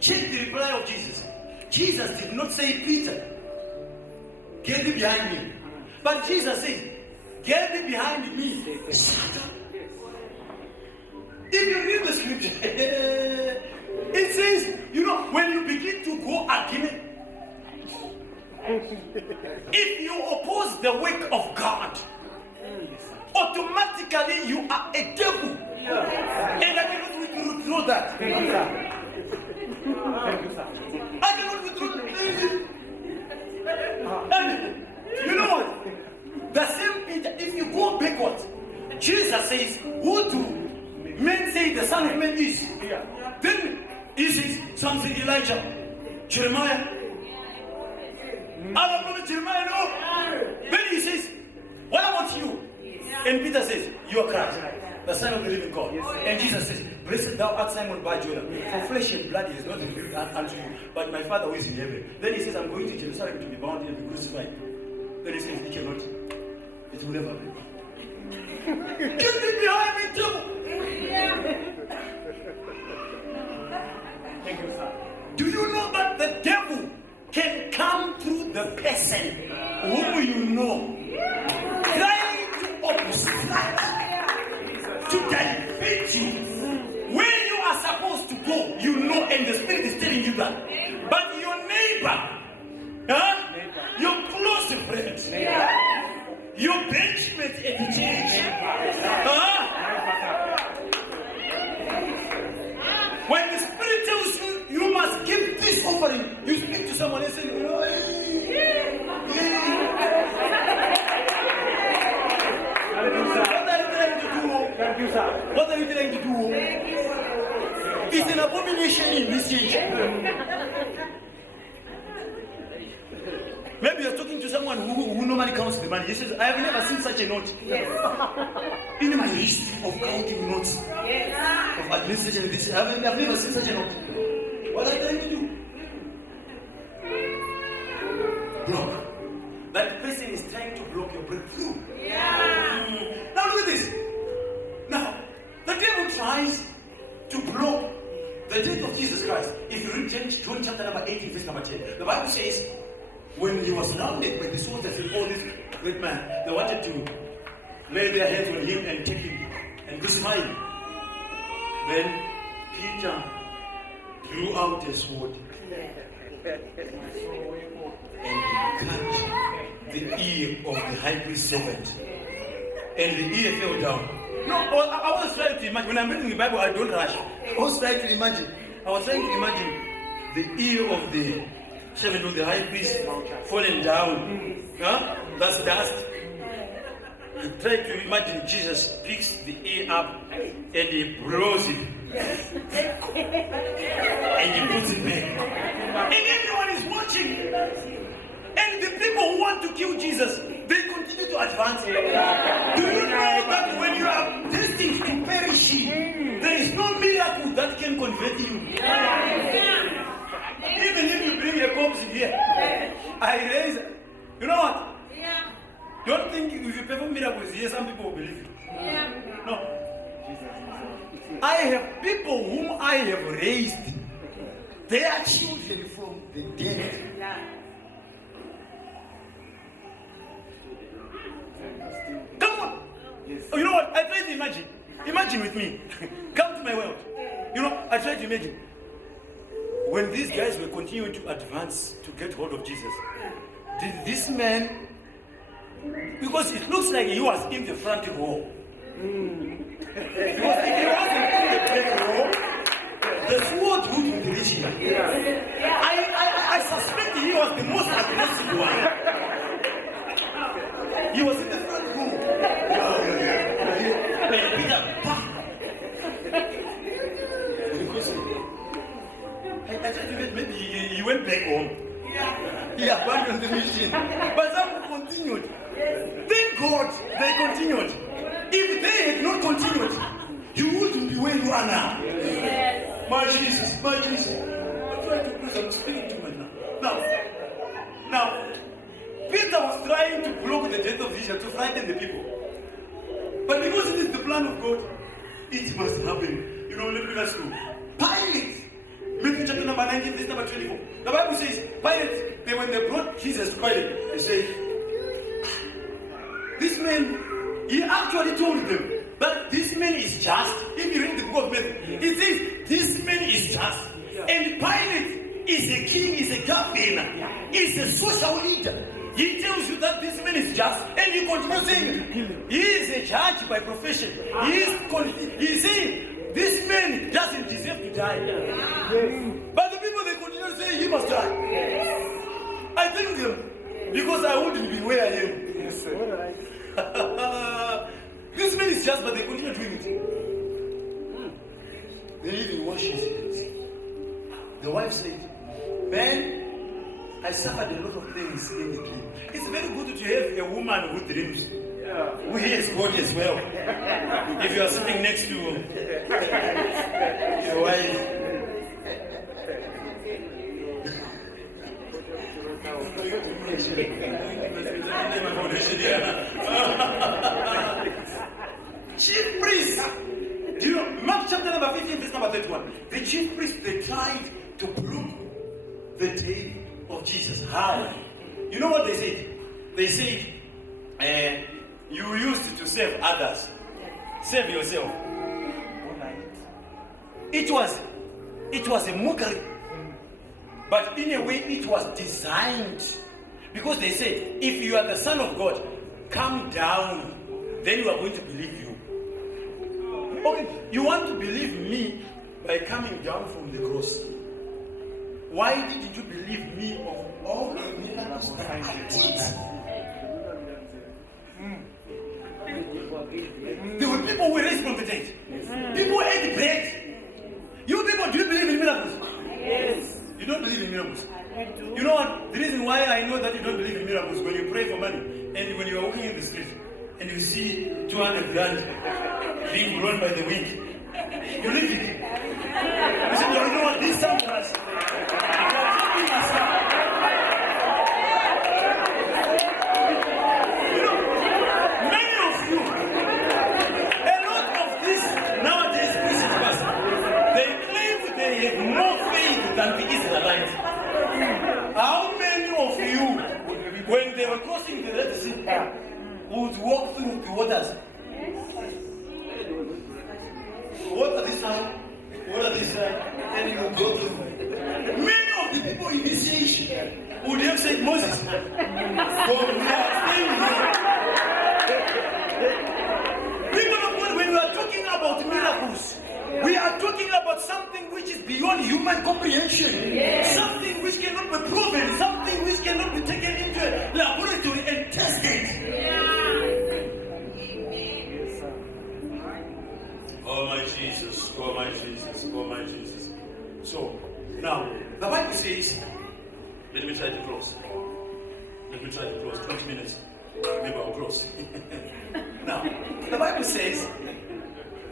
Check the reply of Jesus. Jesus did not say, Peter, get thee behind me. But Jesus said, get thee behind me, Satan. If you read the scripture, it says, you know, when you begin to go again, if you oppose the work of God, automatically you are a devil. And I cannot withdraw that. I cannot withdraw that. And you know what? The same Peter, if you go backwards, Jesus says, who do men say the Son of Man is? Then he says something Elijah, Jeremiah. Other prophet Jeremiah, no. Then he says, what about you? And Peter says, you are Christ, the Son of the living God. And Jesus says, blessed thou art Simon Bar-Jonah, for flesh and blood is not revealed unto you, but my Father who is in heaven. Then he says, I'm going to Jerusalem to be bound and be crucified. Then he says, he cannot. It will never be. Get me behind me, devil. Thank you, sir. Do you know that the devil can come through the person whom you know, trying to obstruct, to divert you where you are supposed to go, you know, and the Spirit is telling you that. But your neighbor, your close friend, your benchmate at the church, when the Spirit tells you, you must give this offering, you speak to someone and say, what are you trying to do? Thank you, sir. What are you trying to do? It's an abomination in this age. Maybe you're talking to someone who normally counts the money. He says, I have never seen such a note. Yes. In my history of counting notes, of administration, this, I've never seen such a note. What are you trying to do? Block. That person is trying to block your breakthrough. Now look at this. Now, the devil tries to block the death of Jesus Christ. If you read John chapter number 18, verse number 10, the Bible says, when he was surrounded by the soldiers and all this great man, they wanted to lay their hands on him and take him and crucify him. Then Peter drew out a sword and he cut the ear of the high priest's servant. And the ear fell down. No, I was trying to imagine. When I'm reading the Bible, I don't rush. I was trying to imagine. I was trying to imagine the ear of the servant of the high priest falling down. Huh? That's dust. I tried to imagine Jesus picks the ear up and he blows it. And he puts it back. And everyone is watching. And the people who want to kill Jesus, they continue to advance. Do you know that when you are destined to perish, there is no miracle that can convert you? Even if you bring a corpse here, I raise. You know what? Don't think if you perform miracles here, some people will believe you. No. I have people whom I have raised. They are children from the dead. Come on. You know what? I try to imagine. Imagine with me. Come to my world. You know, I try to imagine. When these guys were continuing to advance to get hold of Jesus, did this man, because it looks like he was in the front row. Because if he wasn't in the back row, the sword wouldn't reach him. I suspect he was the most aggressive one. He was in the front row. I tried to bet maybe he went back home. He abandoned the mission. But some continued. Thank God they continued. If they had not continued, you wouldn't be where you are now. My Jesus, my Jesus. I'm trying to press, I'm speaking too much now. Now, Peter was trying to block the death of Jesus to frighten the people. But because it is the plan of God, it must happen. You know, let me ask you. Pilate, Matthew chapter number 19, verse number 24. The Bible says, Pilate, when they brought Jesus to Pilate, they said, this man, he actually told them that this man is just. If you read the book of Matthew, it says, this man is just. And Pilate is a king, is a governor, is a social leader. He tells you that this man is just, and he continues saying, he is a judge by profession. He is saying, this man doesn't deserve to die. But the people, they continue to say, he must die. I thank them, because I wouldn't be where I am. Yes, sir. This man is just, but they continue doing it. They even wash his hands. The wife said, man, I suffered a lot of things in the dream. It's very good to have a woman who dreams, who hears God as well. If you are sitting next to your wife. Chief priest. Do you know, Mark chapter number 15, verse number 31. The chief priest, they tried to prove the death of Jesus. How? You know what they said? They said, you used to save others. Save yourself. It was a mockery. But in a way, it was designed. Because they said, if you are the Son of God, come down. Then we are going to believe you. Okay, you want to believe me by coming down from the cross. Why didn't you believe me of all the miracles that I did? There were people who were raised from the dead. People ate bread. You people, do you believe in miracles? Yes. You don't believe in miracles? I do. You know what? The reason why I know that you don't believe in miracles, when you pray for money, and when you are walking in the street, and you see 200 grand being blown by the wind, you leave it. You say, you know what? This sounds us. You know, many of you, a lot of these nowadays Christians, they claim they have more faith than the Israelites. How many of you, when they were crossing the Red Sea, would walk through the waters? What are these? What are these? And you go through. Many of the people in this Would you have said Moses? God, we are staying here. People of God, when we are talking about miracles, we are talking about something which is beyond human comprehension. Something which cannot be proven. Something which cannot be taken into a laboratory and tested. Oh my Jesus, oh my Jesus, oh my Jesus. So, now, the Bible says, let me try to close. 20 minutes. Maybe I'll close. Now, the Bible says,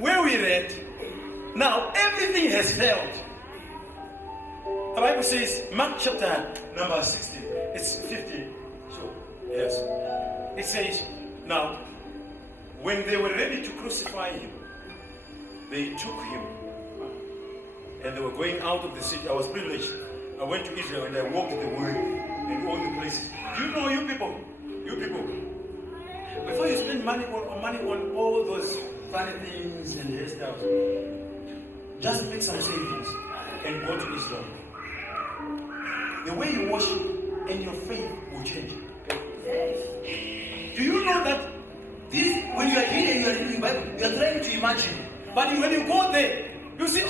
where we read, now everything has failed. The Bible says, Mark chapter number 16, it's 15. So, yes. It says, now, when they were ready to crucify him, they took him and they were going out of the city. I was privileged. I went to Israel and I walked the way in all the places. Do you know, you people, before you spend money on all those funny things and hairstyles, just make some savings and go to Israel. The way you worship and your faith will change. Do you know that this, when you are here and you are reading the Bible, you are trying to imagine. But when you go there, you see,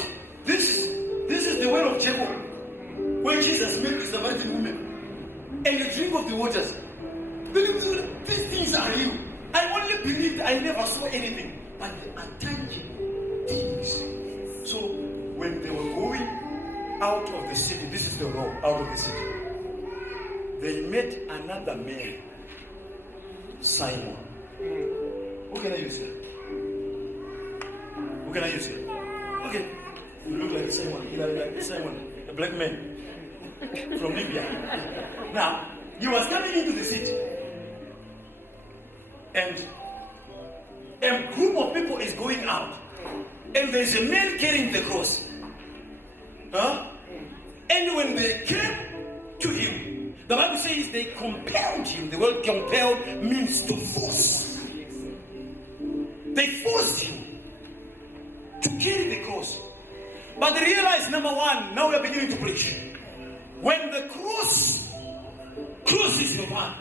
this is the well of Jacob, where Jesus met the Samaritan woman, and you drink of the waters. These things are real. I only believed, I never saw anything, but they are tangible things. So when they were going out of the city, this is the road out of the city, they met another man, Simon. Who can I use here? Who can I use here? Okay. You look like Simon. You look like Simon, a black man from Libya. Now, he was coming into the city. And a group of people is going out. And there's a man carrying the cross. And when they came to him, the Bible says they compelled him. The word compelled means to force. They forced him to carry the cross. But they realized, number one, now we are beginning to preach. When the cross crosses your path,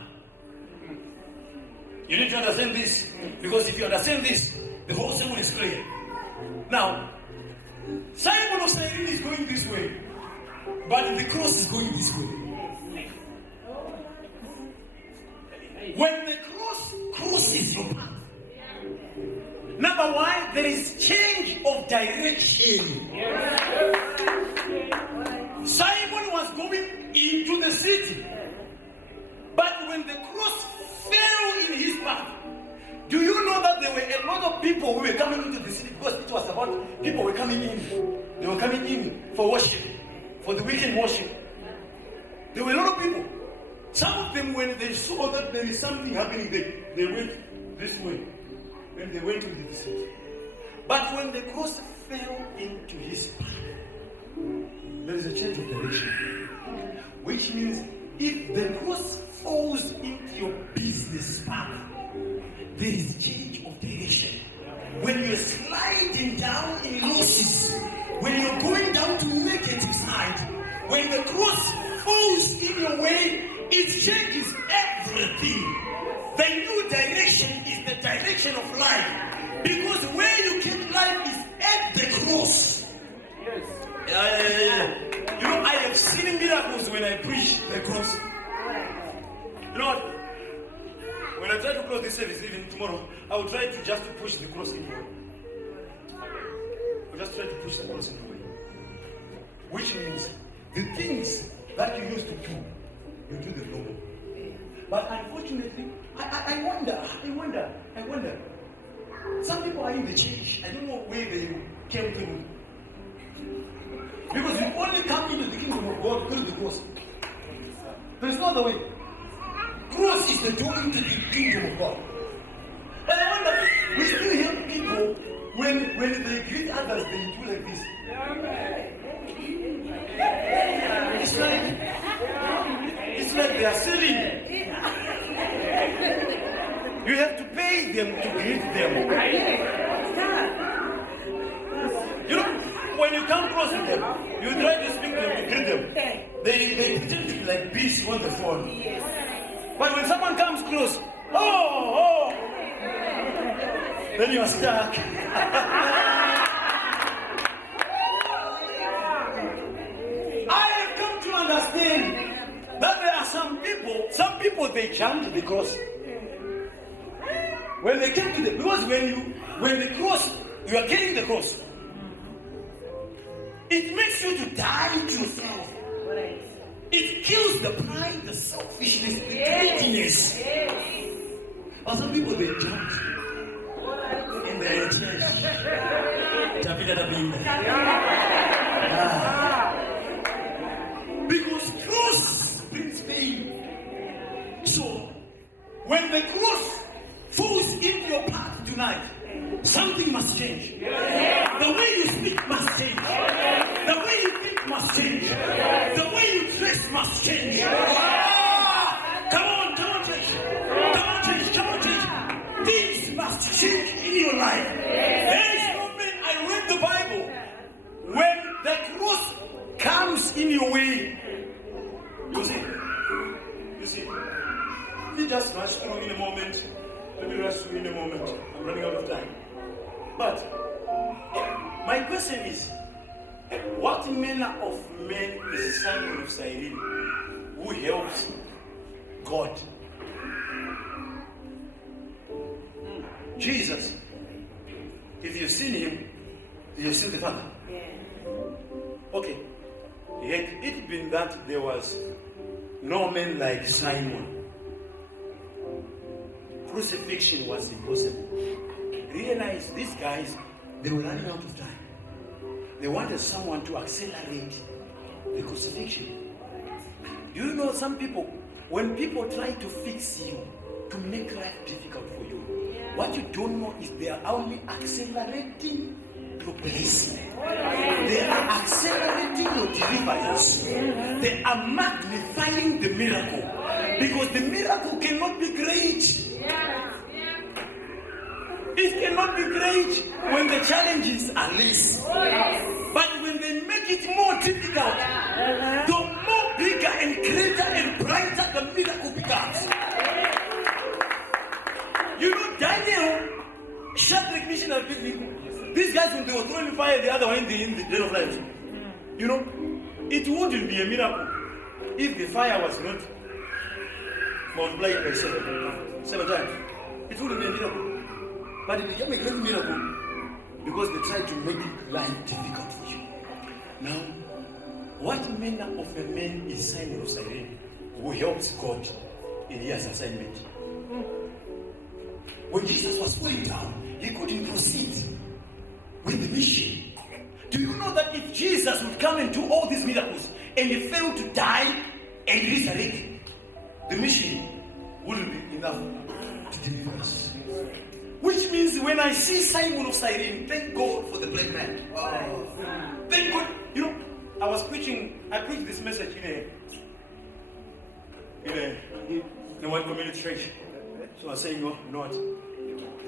you need to understand this. Because if you understand this, the whole sermon is clear. Now, Simon of Cyrene is going this way, but the cross is going this way. When the cross crosses your path, number one, there is change of direction. Simon was going into the city, but when the cross fell in his path, do you know that there were a lot of people who were coming into the city because it was about people were coming in. They were coming in for worship, for the weekend worship. There were a lot of people. Some of them, when they saw that there is something happening, they went this way. When they went into the city. But when the cross fell into his path, there is a change of direction. Which means if the cross falls into your business path, there is change of direction. When you're sliding down in losses, when you're going down to negative side, when the cross falls in your way, it changes everything. The new direction is the direction of life. Because where you get life is at the cross. Yes. You know, I have seen miracles when I preach the cross. You know what? When I try to close this service, even tomorrow, I will try to just push the cross in your way. I'll just try to push the cross in your way. Which means the things that you used to do, you do them no more. But unfortunately, I wonder. Some people are in the church. I don't know where they came to. Because you only come into the kingdom of God through the cross. There is no other way. Cross is the door into the kingdom of God. And I wonder, we still hear people when they greet others, they do like this. It's like they are selling. You have to pay them to greet them. You know, when you come close to them, you try to speak to them, you greet them. They pretend to be like beasts on the phone. But when someone comes close, oh, then you are stuck. I have come to understand that there are some people they jump to the cross. When they came to the because when the cross, you are carrying the cross. It makes you to die to yourself. It kills the pride, the selfishness, the greediness. But some people they jump in the church. Because cross brings pain. So when the cross falls into your path tonight, something must change. The way you speak must change. The way you think must change. The way you dress must change. Come on, change. Come on, change. Things must change in your life. There is no man, I read the Bible. When the cross comes in your way, you see. You just rush through in a moment. Let me rush through in a moment. I'm running out of time. But my question is, what manner of man is Simon of Cyrene who helps God? Jesus, if you've seen him, you've seen the Father. Okay. Had it been that there was no man like Simon, crucifixion was impossible. Realize these guys, they were running out of time. They wanted someone to accelerate the crucifixion. Do you know some people, when people try to fix you, to make life difficult for you, what you don't know is they are only accelerating your blessing. They are accelerating your deliverance. They are magnifying the miracle. Because the miracle cannot be great. It cannot be great when the challenges are less. But when they make it more difficult, the more bigger and greater and brighter the miracle becomes. You know, Daniel, Shadrach, Meshach, and Abednego, these guys, when they were throwing fire, the other one in the den of light. You know, it wouldn't be a miracle if the fire was not multiplied by 7 times. It wouldn't be a miracle. But it became a great miracle because they tried to make life difficult for you. Now, what manner of a man is Simon of Cyrene who helps God in his assignment? When Jesus was going down, he couldn't proceed with the mission. Do you know that if Jesus would come and do all these miracles and he failed to die and resurrect, the mission wouldn't be enough to deliver us? Which means when I see Simon of Cyrene, thank God for the black man. Thank God. You know, I preached this message in one community church. So I was saying, you know what?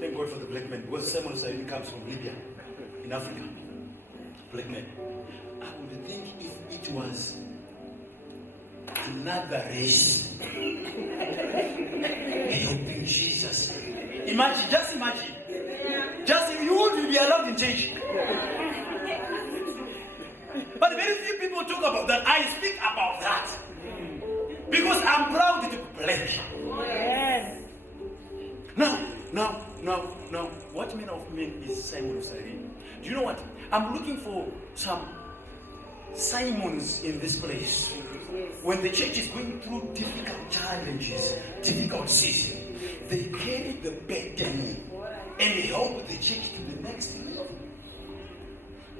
Thank God for the black man. Because Simon of Cyrene comes from Libya, in Africa. Black man. I would think if it was another race helping Jesus. Just imagine. You wouldn't be allowed in church. But very few people talk about that. I speak about that. Because I'm proud to be black. Yes. Now, what manner of man is Simon of Cyrene? Do you know what? I'm looking for some Simons in this place. When the church is going through difficult challenges, difficult seasons, they carry the burden and help the church to the next level.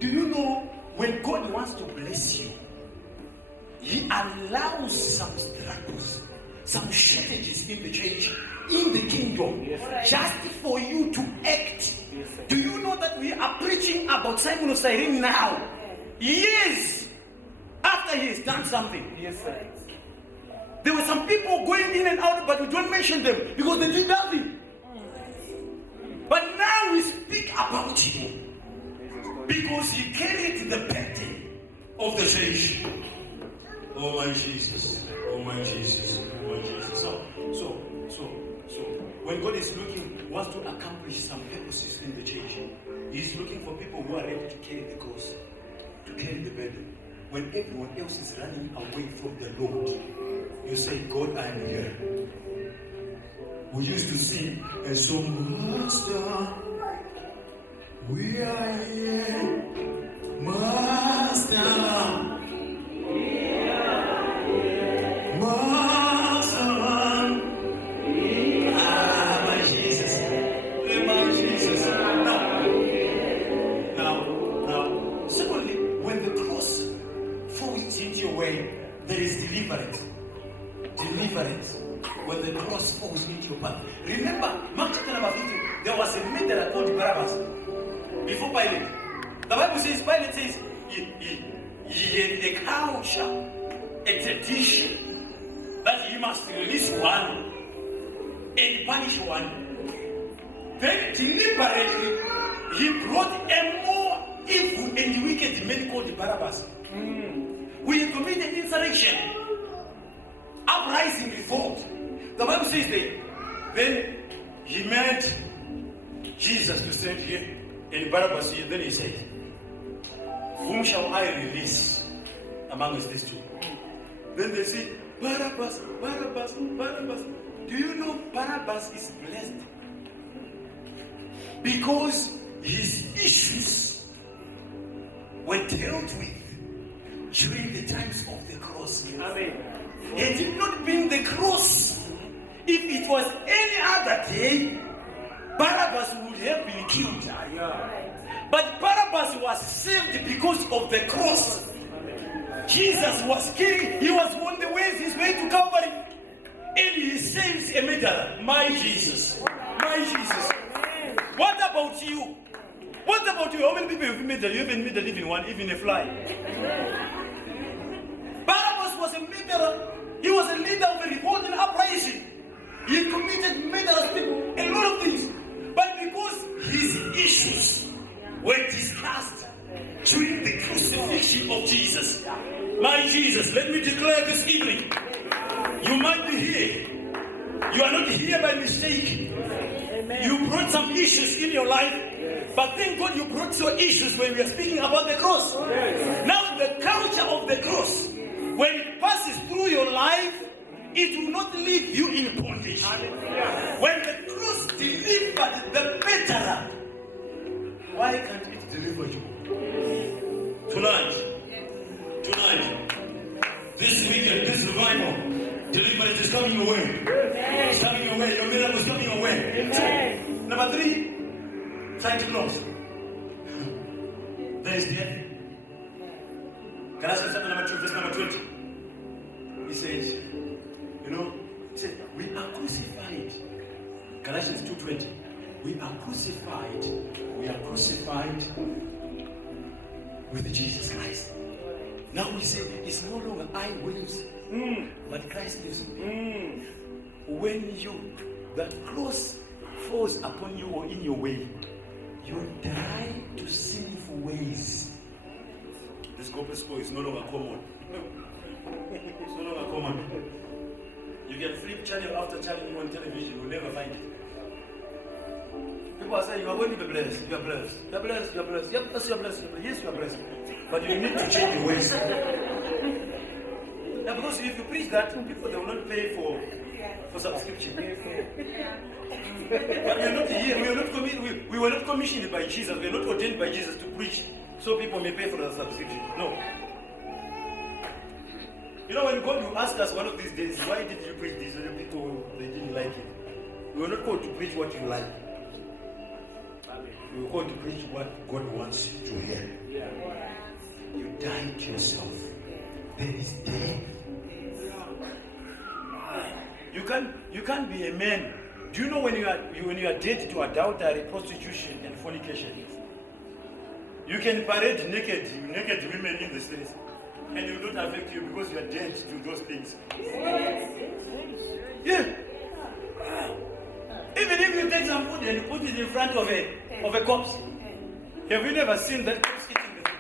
Do you know when God wants to bless you, He allows some struggles, some shortages in the church, in the kingdom, just for you to act. Do you know that we are preaching about Simon of Cyrene now? Years after he has done something. Yes, sir. There were some people going in and out, but we don't mention them because they did nothing. But now we speak about him. Because he carried the burden of the church. Oh my Jesus. Oh my Jesus. Oh my Jesus. So, when God is looking, wants to accomplish some purposes in the church, He's looking for people who are ready to carry the cross, to carry the burden. When everyone else is running away from the Lord, you say, God, I am here. We used to sing a song, Master, we are here, Master. There is deliverance. Deliverance. When the cross falls into your path. Remember, Mark chapter number 15, there was a murderer called Barabbas before Pilate. The Bible says, Pilate says, he had a culture, a tradition, that he must release one and punish one. Then deliberately, he brought a more evil and wicked man called Barabbas. We committed insurrection, uprising, revolt. The Bible says that then he made Jesus to stand here and Barabbas here. Then he said, whom shall I release amongst these two? Then they said, Barabbas, Barabbas, Barabbas. Do you know Barabbas is blessed? Because his issues were dealt with during the times of the cross. Amen. Had it not been the cross, if it was any other day, Barabbas would have been killed. But Barabbas was saved because of the cross. Jesus was killing, he was on the way, his way to Calvary, and he saves a murderer. My Jesus. My Jesus. What about you? What about you? How many people have you made? You haven't made a living one, even a fly. Barabbas was a murderer. He was a leader of a revolt and uprising. He committed murderous things, a lot of things. But because his issues were discussed during the crucifixion of Jesus, my Jesus, let me declare this evening, you might be here. You are not here by mistake. You brought some issues in your life, but thank God you brought your issues when we are speaking about the cross. Now the culture of the cross, when it passes through your life, it will not leave you in bondage. When the cross delivered the murderer, why can't it deliver you? Tonight, this weekend, this revival, deliverance is coming your way. It's coming your way. Your miracle is coming your way. Number 3, trying to close. There is death. Galatians chapter number 2, verse number 20. He says, he says, we are crucified. Galatians 2:20. We are crucified. We are crucified with Jesus Christ. Now we say, it's no longer I who lives, but Christ lives in me. When that cross falls upon you or in your way, you die to sinful ways. This gospel is no longer common. It's no longer common. You can flip channel after channel on television, you'll never find it. People are saying, you are going to be blessed. You are blessed. You are blessed. You are blessed. Yes, you are blessed. Yes, you are blessed. But you need to change your ways. Yeah, because if you preach that, people they will not pay for subscription. But we are not here. We were not commissioned by Jesus. We are not ordained by Jesus to preach, so people may pay for the subscription. No. When God will ask us one of these days, why did you preach this? And people they didn't like it. We were not called to preach what you like. We were called to preach what God wants you to hear. You died to yourself. There is death. You can't be a man. Do you know when you are dead to adultery, prostitution, and fornication? You can parade naked women in the streets, and it will not affect you because you are dead to those things. Yeah. Even if you take some food and put it in front of a corpse, Have you never seen that corpse eating the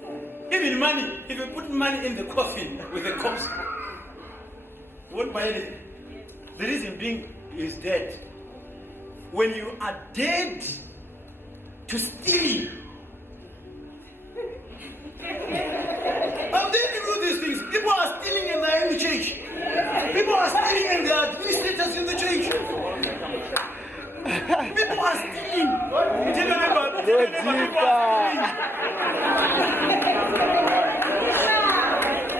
food? Even money, if you put money in the coffin with the corpse, you won't buy anything. The reason being is dead. When you are dead to stealing, I'm there to do these things. People are stealing and they're in the church. People are stealing and they are administrators in the church. People are stealing. Tell your neighbor, people are stealing.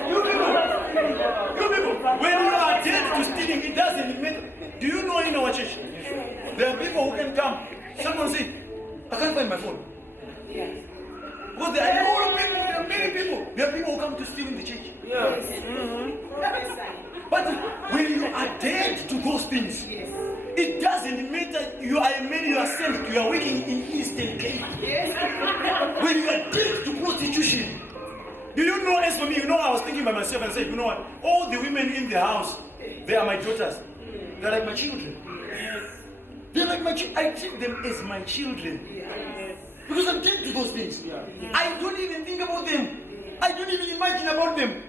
You people, when you are dead to stealing, it doesn't matter. Do you know in our church, there are people who can come. Someone say, I can't find my phone. Because there are a lot of people, there are many people. There are people who come to steal in the church. Yes. But when you are dead to those things, it doesn't matter you are a man, you are sent, you are working in Eastern Cape. When you are dead to prostitution, do you know, as for me, I was thinking by myself and said, you know what, all the women in the house, they are my daughters. They're like my children. They're like my children. I treat them as my children. Because I'm dead to those things. I don't even think about them. I don't even imagine about them.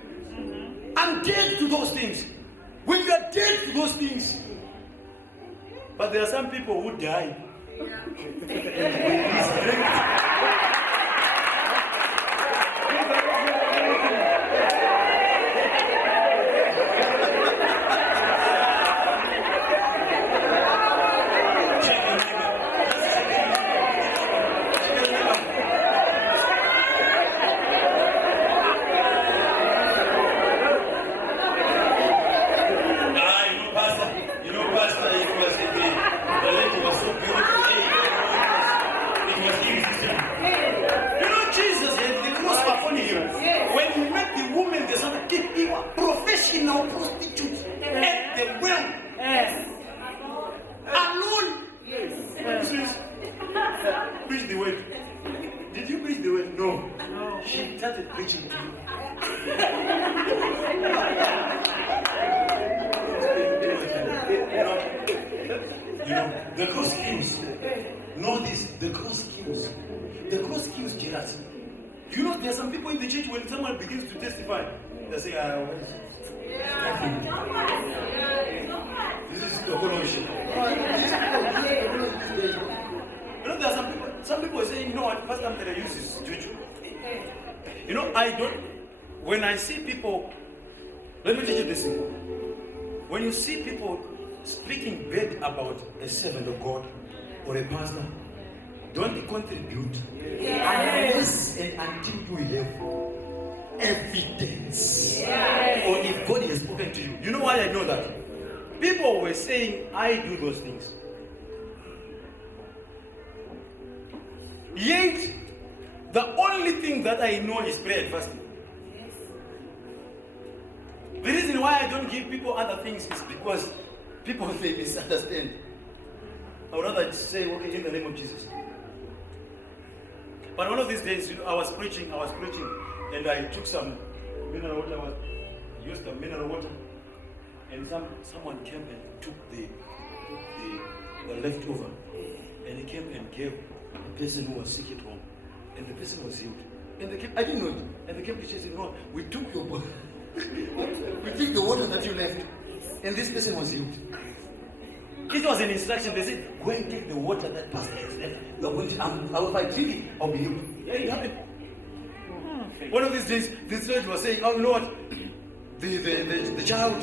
I'm dead to those things. When you are dead to those things. But there are some people who die. Professional prostitute at the well. Alone. Preach the word. Did you preach the word? No. She started preaching to you. The cross kills. Know this, the cross kills. The cross kills jealousy. You know, there are some people in the church, when someone begins to testify, they say, this is the whole shit. You know, there are some people say, you know what, Pastor Amtele uses juju. You know, when I see people, let me teach you this thing. When you see people speaking bad about a servant of God or a pastor, don't contribute unless and until you have evidence. Or if God has spoken to you. You know why I know that? People were saying, I do those things. Yet, the only thing that I know is prayer and fasting. The reason why I don't give people other things is because people, they misunderstand. I would rather say, okay, in the name of Jesus. But one of these days, I was preaching, and I took some mineral water, used the mineral water, and someone came and took the leftover, and he came and gave a person who was sick at home, and the person was healed. And they came, I didn't know it, and they came to church and said, no, we took your body, we took the water that you left, and this person was healed. It was an instruction. They said, go and take the water that pastor has left. You are going to, if I drink it, I'll be healed. Yeah, it happened. One of these days, this church was saying, oh, you know what? The child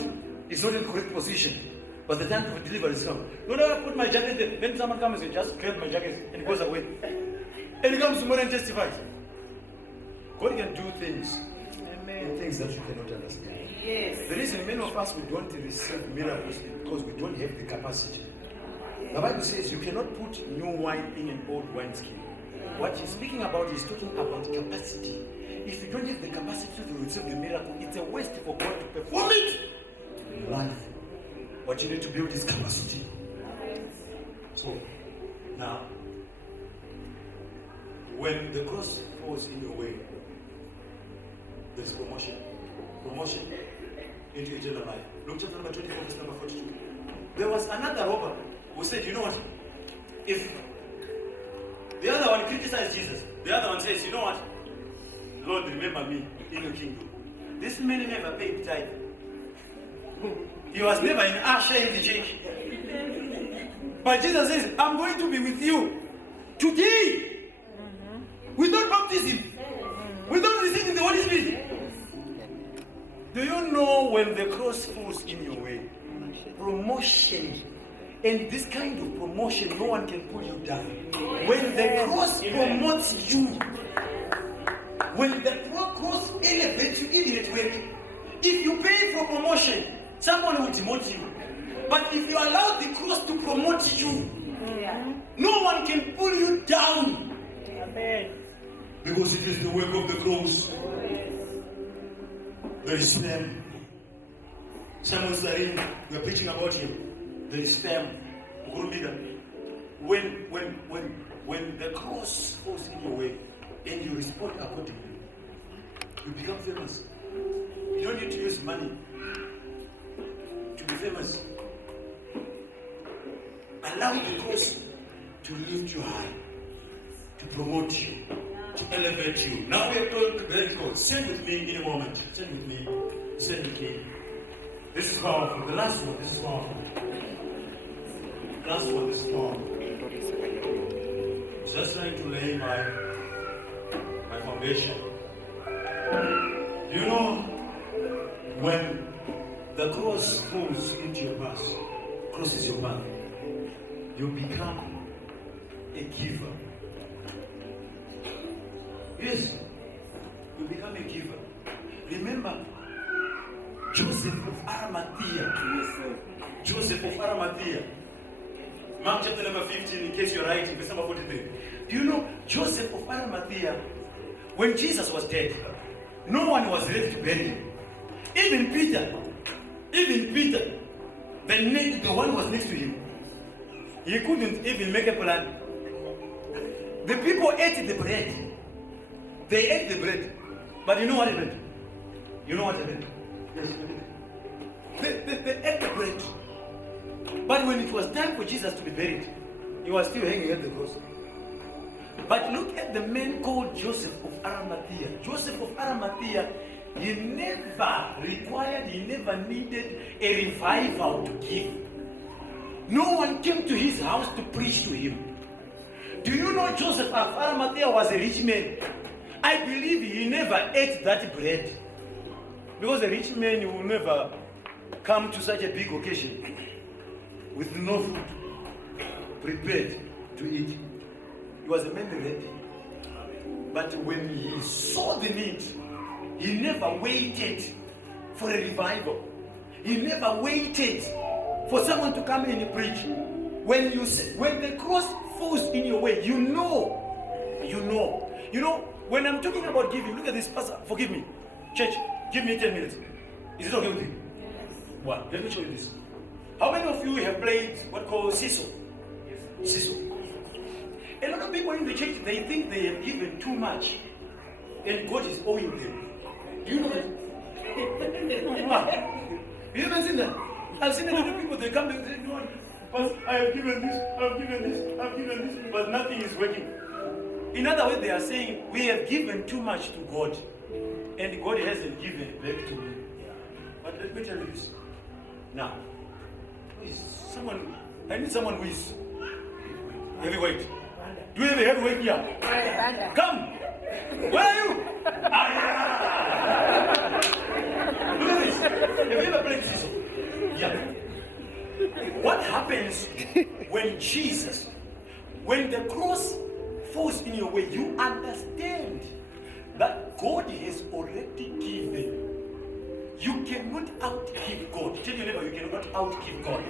is not in the correct position. But the time for delivery is come. You know, I put my jacket there. Then someone comes and just grabs my jacket and goes away. And he comes tomorrow and testifies. God can do things. Amen. Things that you cannot understand. Yes. The reason many of us we don't receive miracles is because we don't have the capacity. The Bible says you cannot put new wine in an old wineskin. What he's speaking about is talking about capacity. If you don't have the capacity to receive the miracle, it's a waste for God to perform it in life. What you need to build is capacity. So, now, when the cross falls in your way, there's promotion. Promotion into eternal life. Luke chapter number 24, verse number 42. There was another robber who said, you know what? If The other one criticized Jesus. The other one says, you know what? Lord, remember me in your kingdom. This man never paid tithe. He was never an usher in the church. But Jesus says, I'm going to be with you today. Without baptism. Without receiving the Holy Spirit. Do you know when the cross falls in your way? Promotion. And this kind of promotion, no one can pull you down. When the cross promotes you, when the cross elevates you in network, if you pay for promotion, someone will demote you. But if you allow the cross to promote you, no one can pull you down. Because it is the work of the cross. There is fame. Someone saying, we are preaching about him. There is fame. When the cross falls in your way and you respond accordingly, you become famous. You don't need to use money to be famous. Allow the cross to lift you high, to promote you, to elevate you. Now we are told, very good. Sing with me in a moment. Sing with me. Sing with me. This is powerful. The last one, this is powerful. Last one, this is powerful. Just trying to lay my foundation. You know, when the cross falls into your path, crosses your path, you become a giver. Yes, you become a giver. Remember, Joseph of Arimathea. Joseph of Arimathea. Mark chapter number 15, in case you're writing, verse number 43. Do you know Joseph of Arimathea, when Jesus was dead, no one was ready to bury him. Even Peter, the one who was next to him, he couldn't even make a plan. The people ate the bread. They ate the bread. But you know what happened? You know what happened? Yes. They ate the bread. But when it was time for Jesus to be buried, he was still hanging at the cross. But look at the man called Joseph of Arimathea. Joseph of Arimathea, he never needed a revival to give. No one came to his house to preach to him. Do you know Joseph of Arimathea was a rich man? I believe he never ate that bread. Because a rich man will never come to such a big occasion with no food prepared to eat. He was a man ready. But when he saw the need, he never waited for a revival. He never waited for someone to come in and preach. When the cross falls in your way, you know. When I'm talking about giving, look at this pastor. Forgive me. Church, give me 10 minutes. Is it okay with you? Yes. One. Let me show you this. How many of you have played what called seesaw? Yes. Seesaw. A lot of people in the church, they think they have given too much and God is owing them. Do you know that? You haven't seen that? I've seen a lot of people, they come and say, no, I have given this, but nothing is working. In other words, they are saying, we have given too much to God, and God hasn't given back to me. But let me tell you this. Now, I need someone who is heavyweight. Do you have a heavyweight here? Come! Where are you? Look at this. Have you ever played seesaw? Yeah. What happens when the cross falls in your way, you understand that God has already given. You cannot outgive God. Tell your neighbor, you cannot outgive God.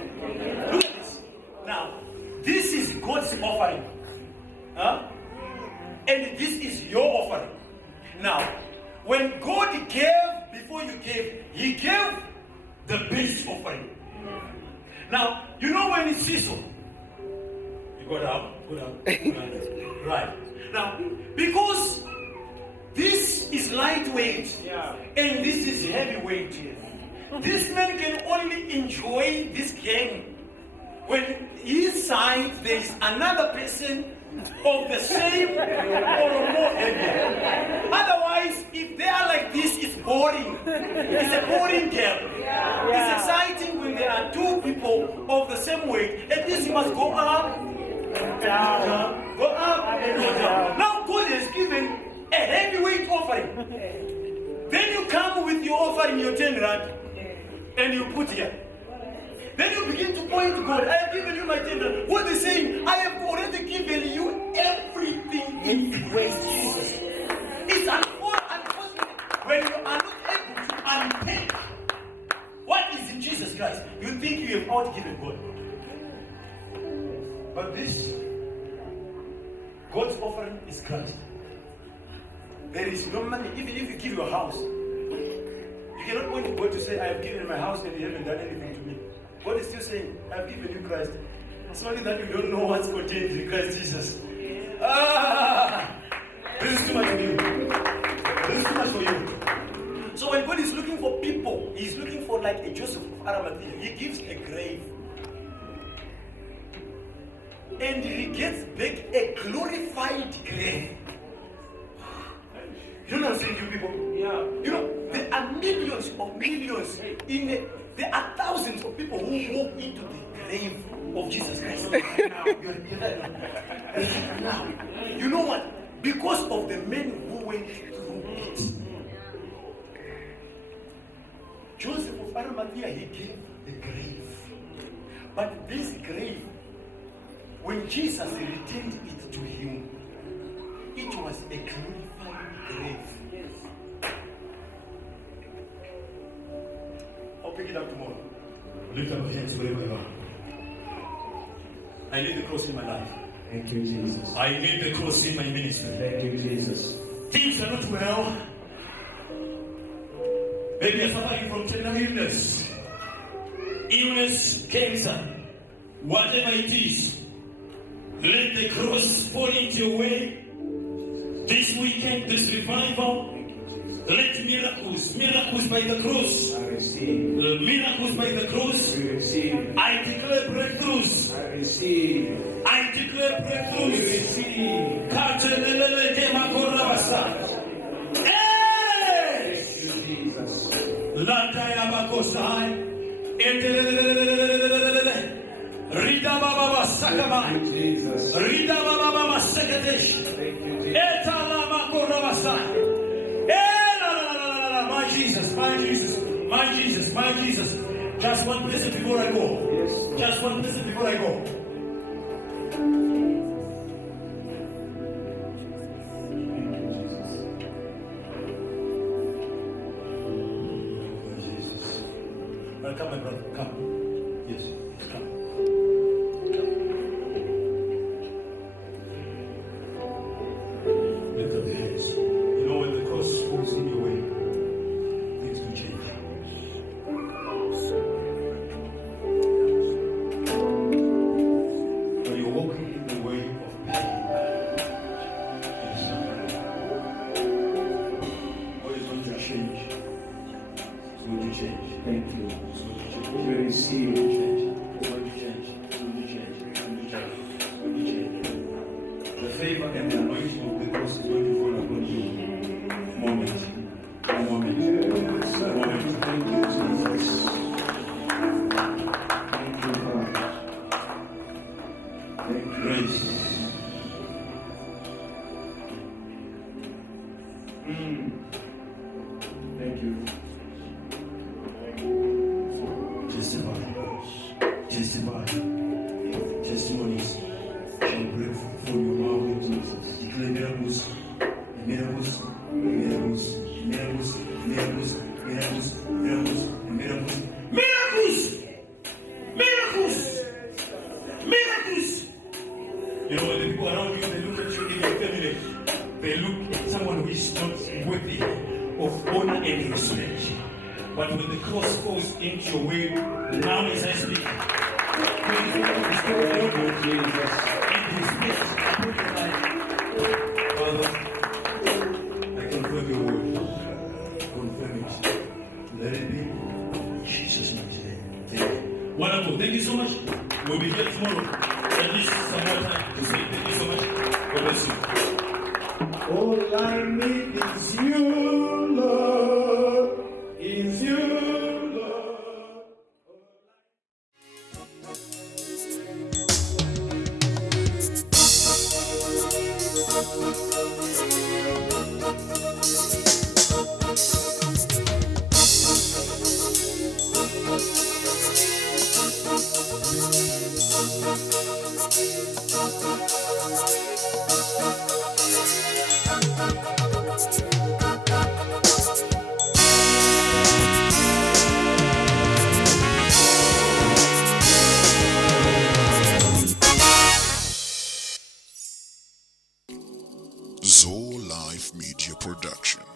Look at this. Now, this is God's offering. And this is your offering. Now, when God gave, before you gave, He gave the base offering. Now, you know when it's seesaw, you go down. Right. Now, because this is lightweight and this is heavyweight, this man can only enjoy this game when his side there is another person of the same or more heavy. Otherwise, if they are like this, it's boring. It's a boring game. It's exciting when there are two people of the same weight. At least you must go up and down. Go up and go down. Now God has given a heavyweight offering. Then you come with your offering, your 10 rand, and you put here. Then you begin to point to God. I have given you my 10 rand. What is saying? I have already given you everything in Christ Jesus. It's unfortunate when you are not able to unpack what is in Jesus Christ. You think you have outgiven God. But this, God's offering is Christ. There is no money. Even if you give your house, you cannot point to God to say, I have given my house and you haven't done anything to me. God is still saying, I have given you Christ. It's only that you don't know what's contained in Christ Jesus. This is too much for you. This is too much for you. So when God is looking for people, He's looking for like a Joseph of Arimathea. He gives a grave. And He gets back a glorified grave. You know what I'm saying, you people? Yeah. You know, there are millions of millions there are thousands of people who walk into the grave of Jesus Christ. Now, you know what? Because of the men who went through it. Joseph of Arimathea, he gave the grave. But this grave, when Jesus returned it to him, it was a glorified grave. I'll pick it up tomorrow. Lift up your hands wherever you are. I need the cross in my life. Thank you, Jesus. I need the cross in my ministry. Thank you, Jesus. Things are not well. Maybe you're suffering from terminal illness. Illness, cancer, whatever it is. Let the cross fall into your way. This weekend, this revival. Let miracles by the cross. I receive. Miracles by the cross. We receive. I declare breakthroughs. I receive. I declare We breakthroughs. receive. Katenelele gemakorabasa. Hey! Thank you, Jesus. Lataya bakosai. Rida baba sakamai. Thank you, Jesus. Rida baba sekatesh. Thank you, Jesus. Etala makorabasa. My Jesus, my Jesus, my Jesus, my Jesus. Just one blessing before I go. Yes. Just one blessing before I go. Jesus. Come, my brother, come. Yes, come. Lift up the hands. You know when the cross falls in your way, things will change. When you're walking in the way of pain and suffering, what is going to change? It's going to change. Thank you. It's going to change. We receive. It's going to change. It's going to change. It's going to change. It's going to change. The favor and the anointing of the cross is going to fall upon you. Moment. Moment. Yes. Moment. Thank you, Jesus. Thank you, Father. Thank you. Grace. Thank you. Testify. Testify. Testimonies shall break from your mouth. Jesus. Declare miracles. Miracles. Miracles. Miracles. Miracles. Miracles. Miracles. Miracles. Miracles. Miracles. Miracles. You know, when the people around you, they look at you in your family, they look at someone who is not worthy of honor and respect. But when the cross falls into your way, now as I speak, Thank you, Jesus. and respect upon your life. Father, I confirm your word. Confirm it. Let it be. In Jesus' mighty name. Thank you. Wonderful. Thank you so much. We'll be here tomorrow. At least some more time to say thank you so much. God bless you. All I need is you, Lord, is you, Lord. Zoe Life Media Production.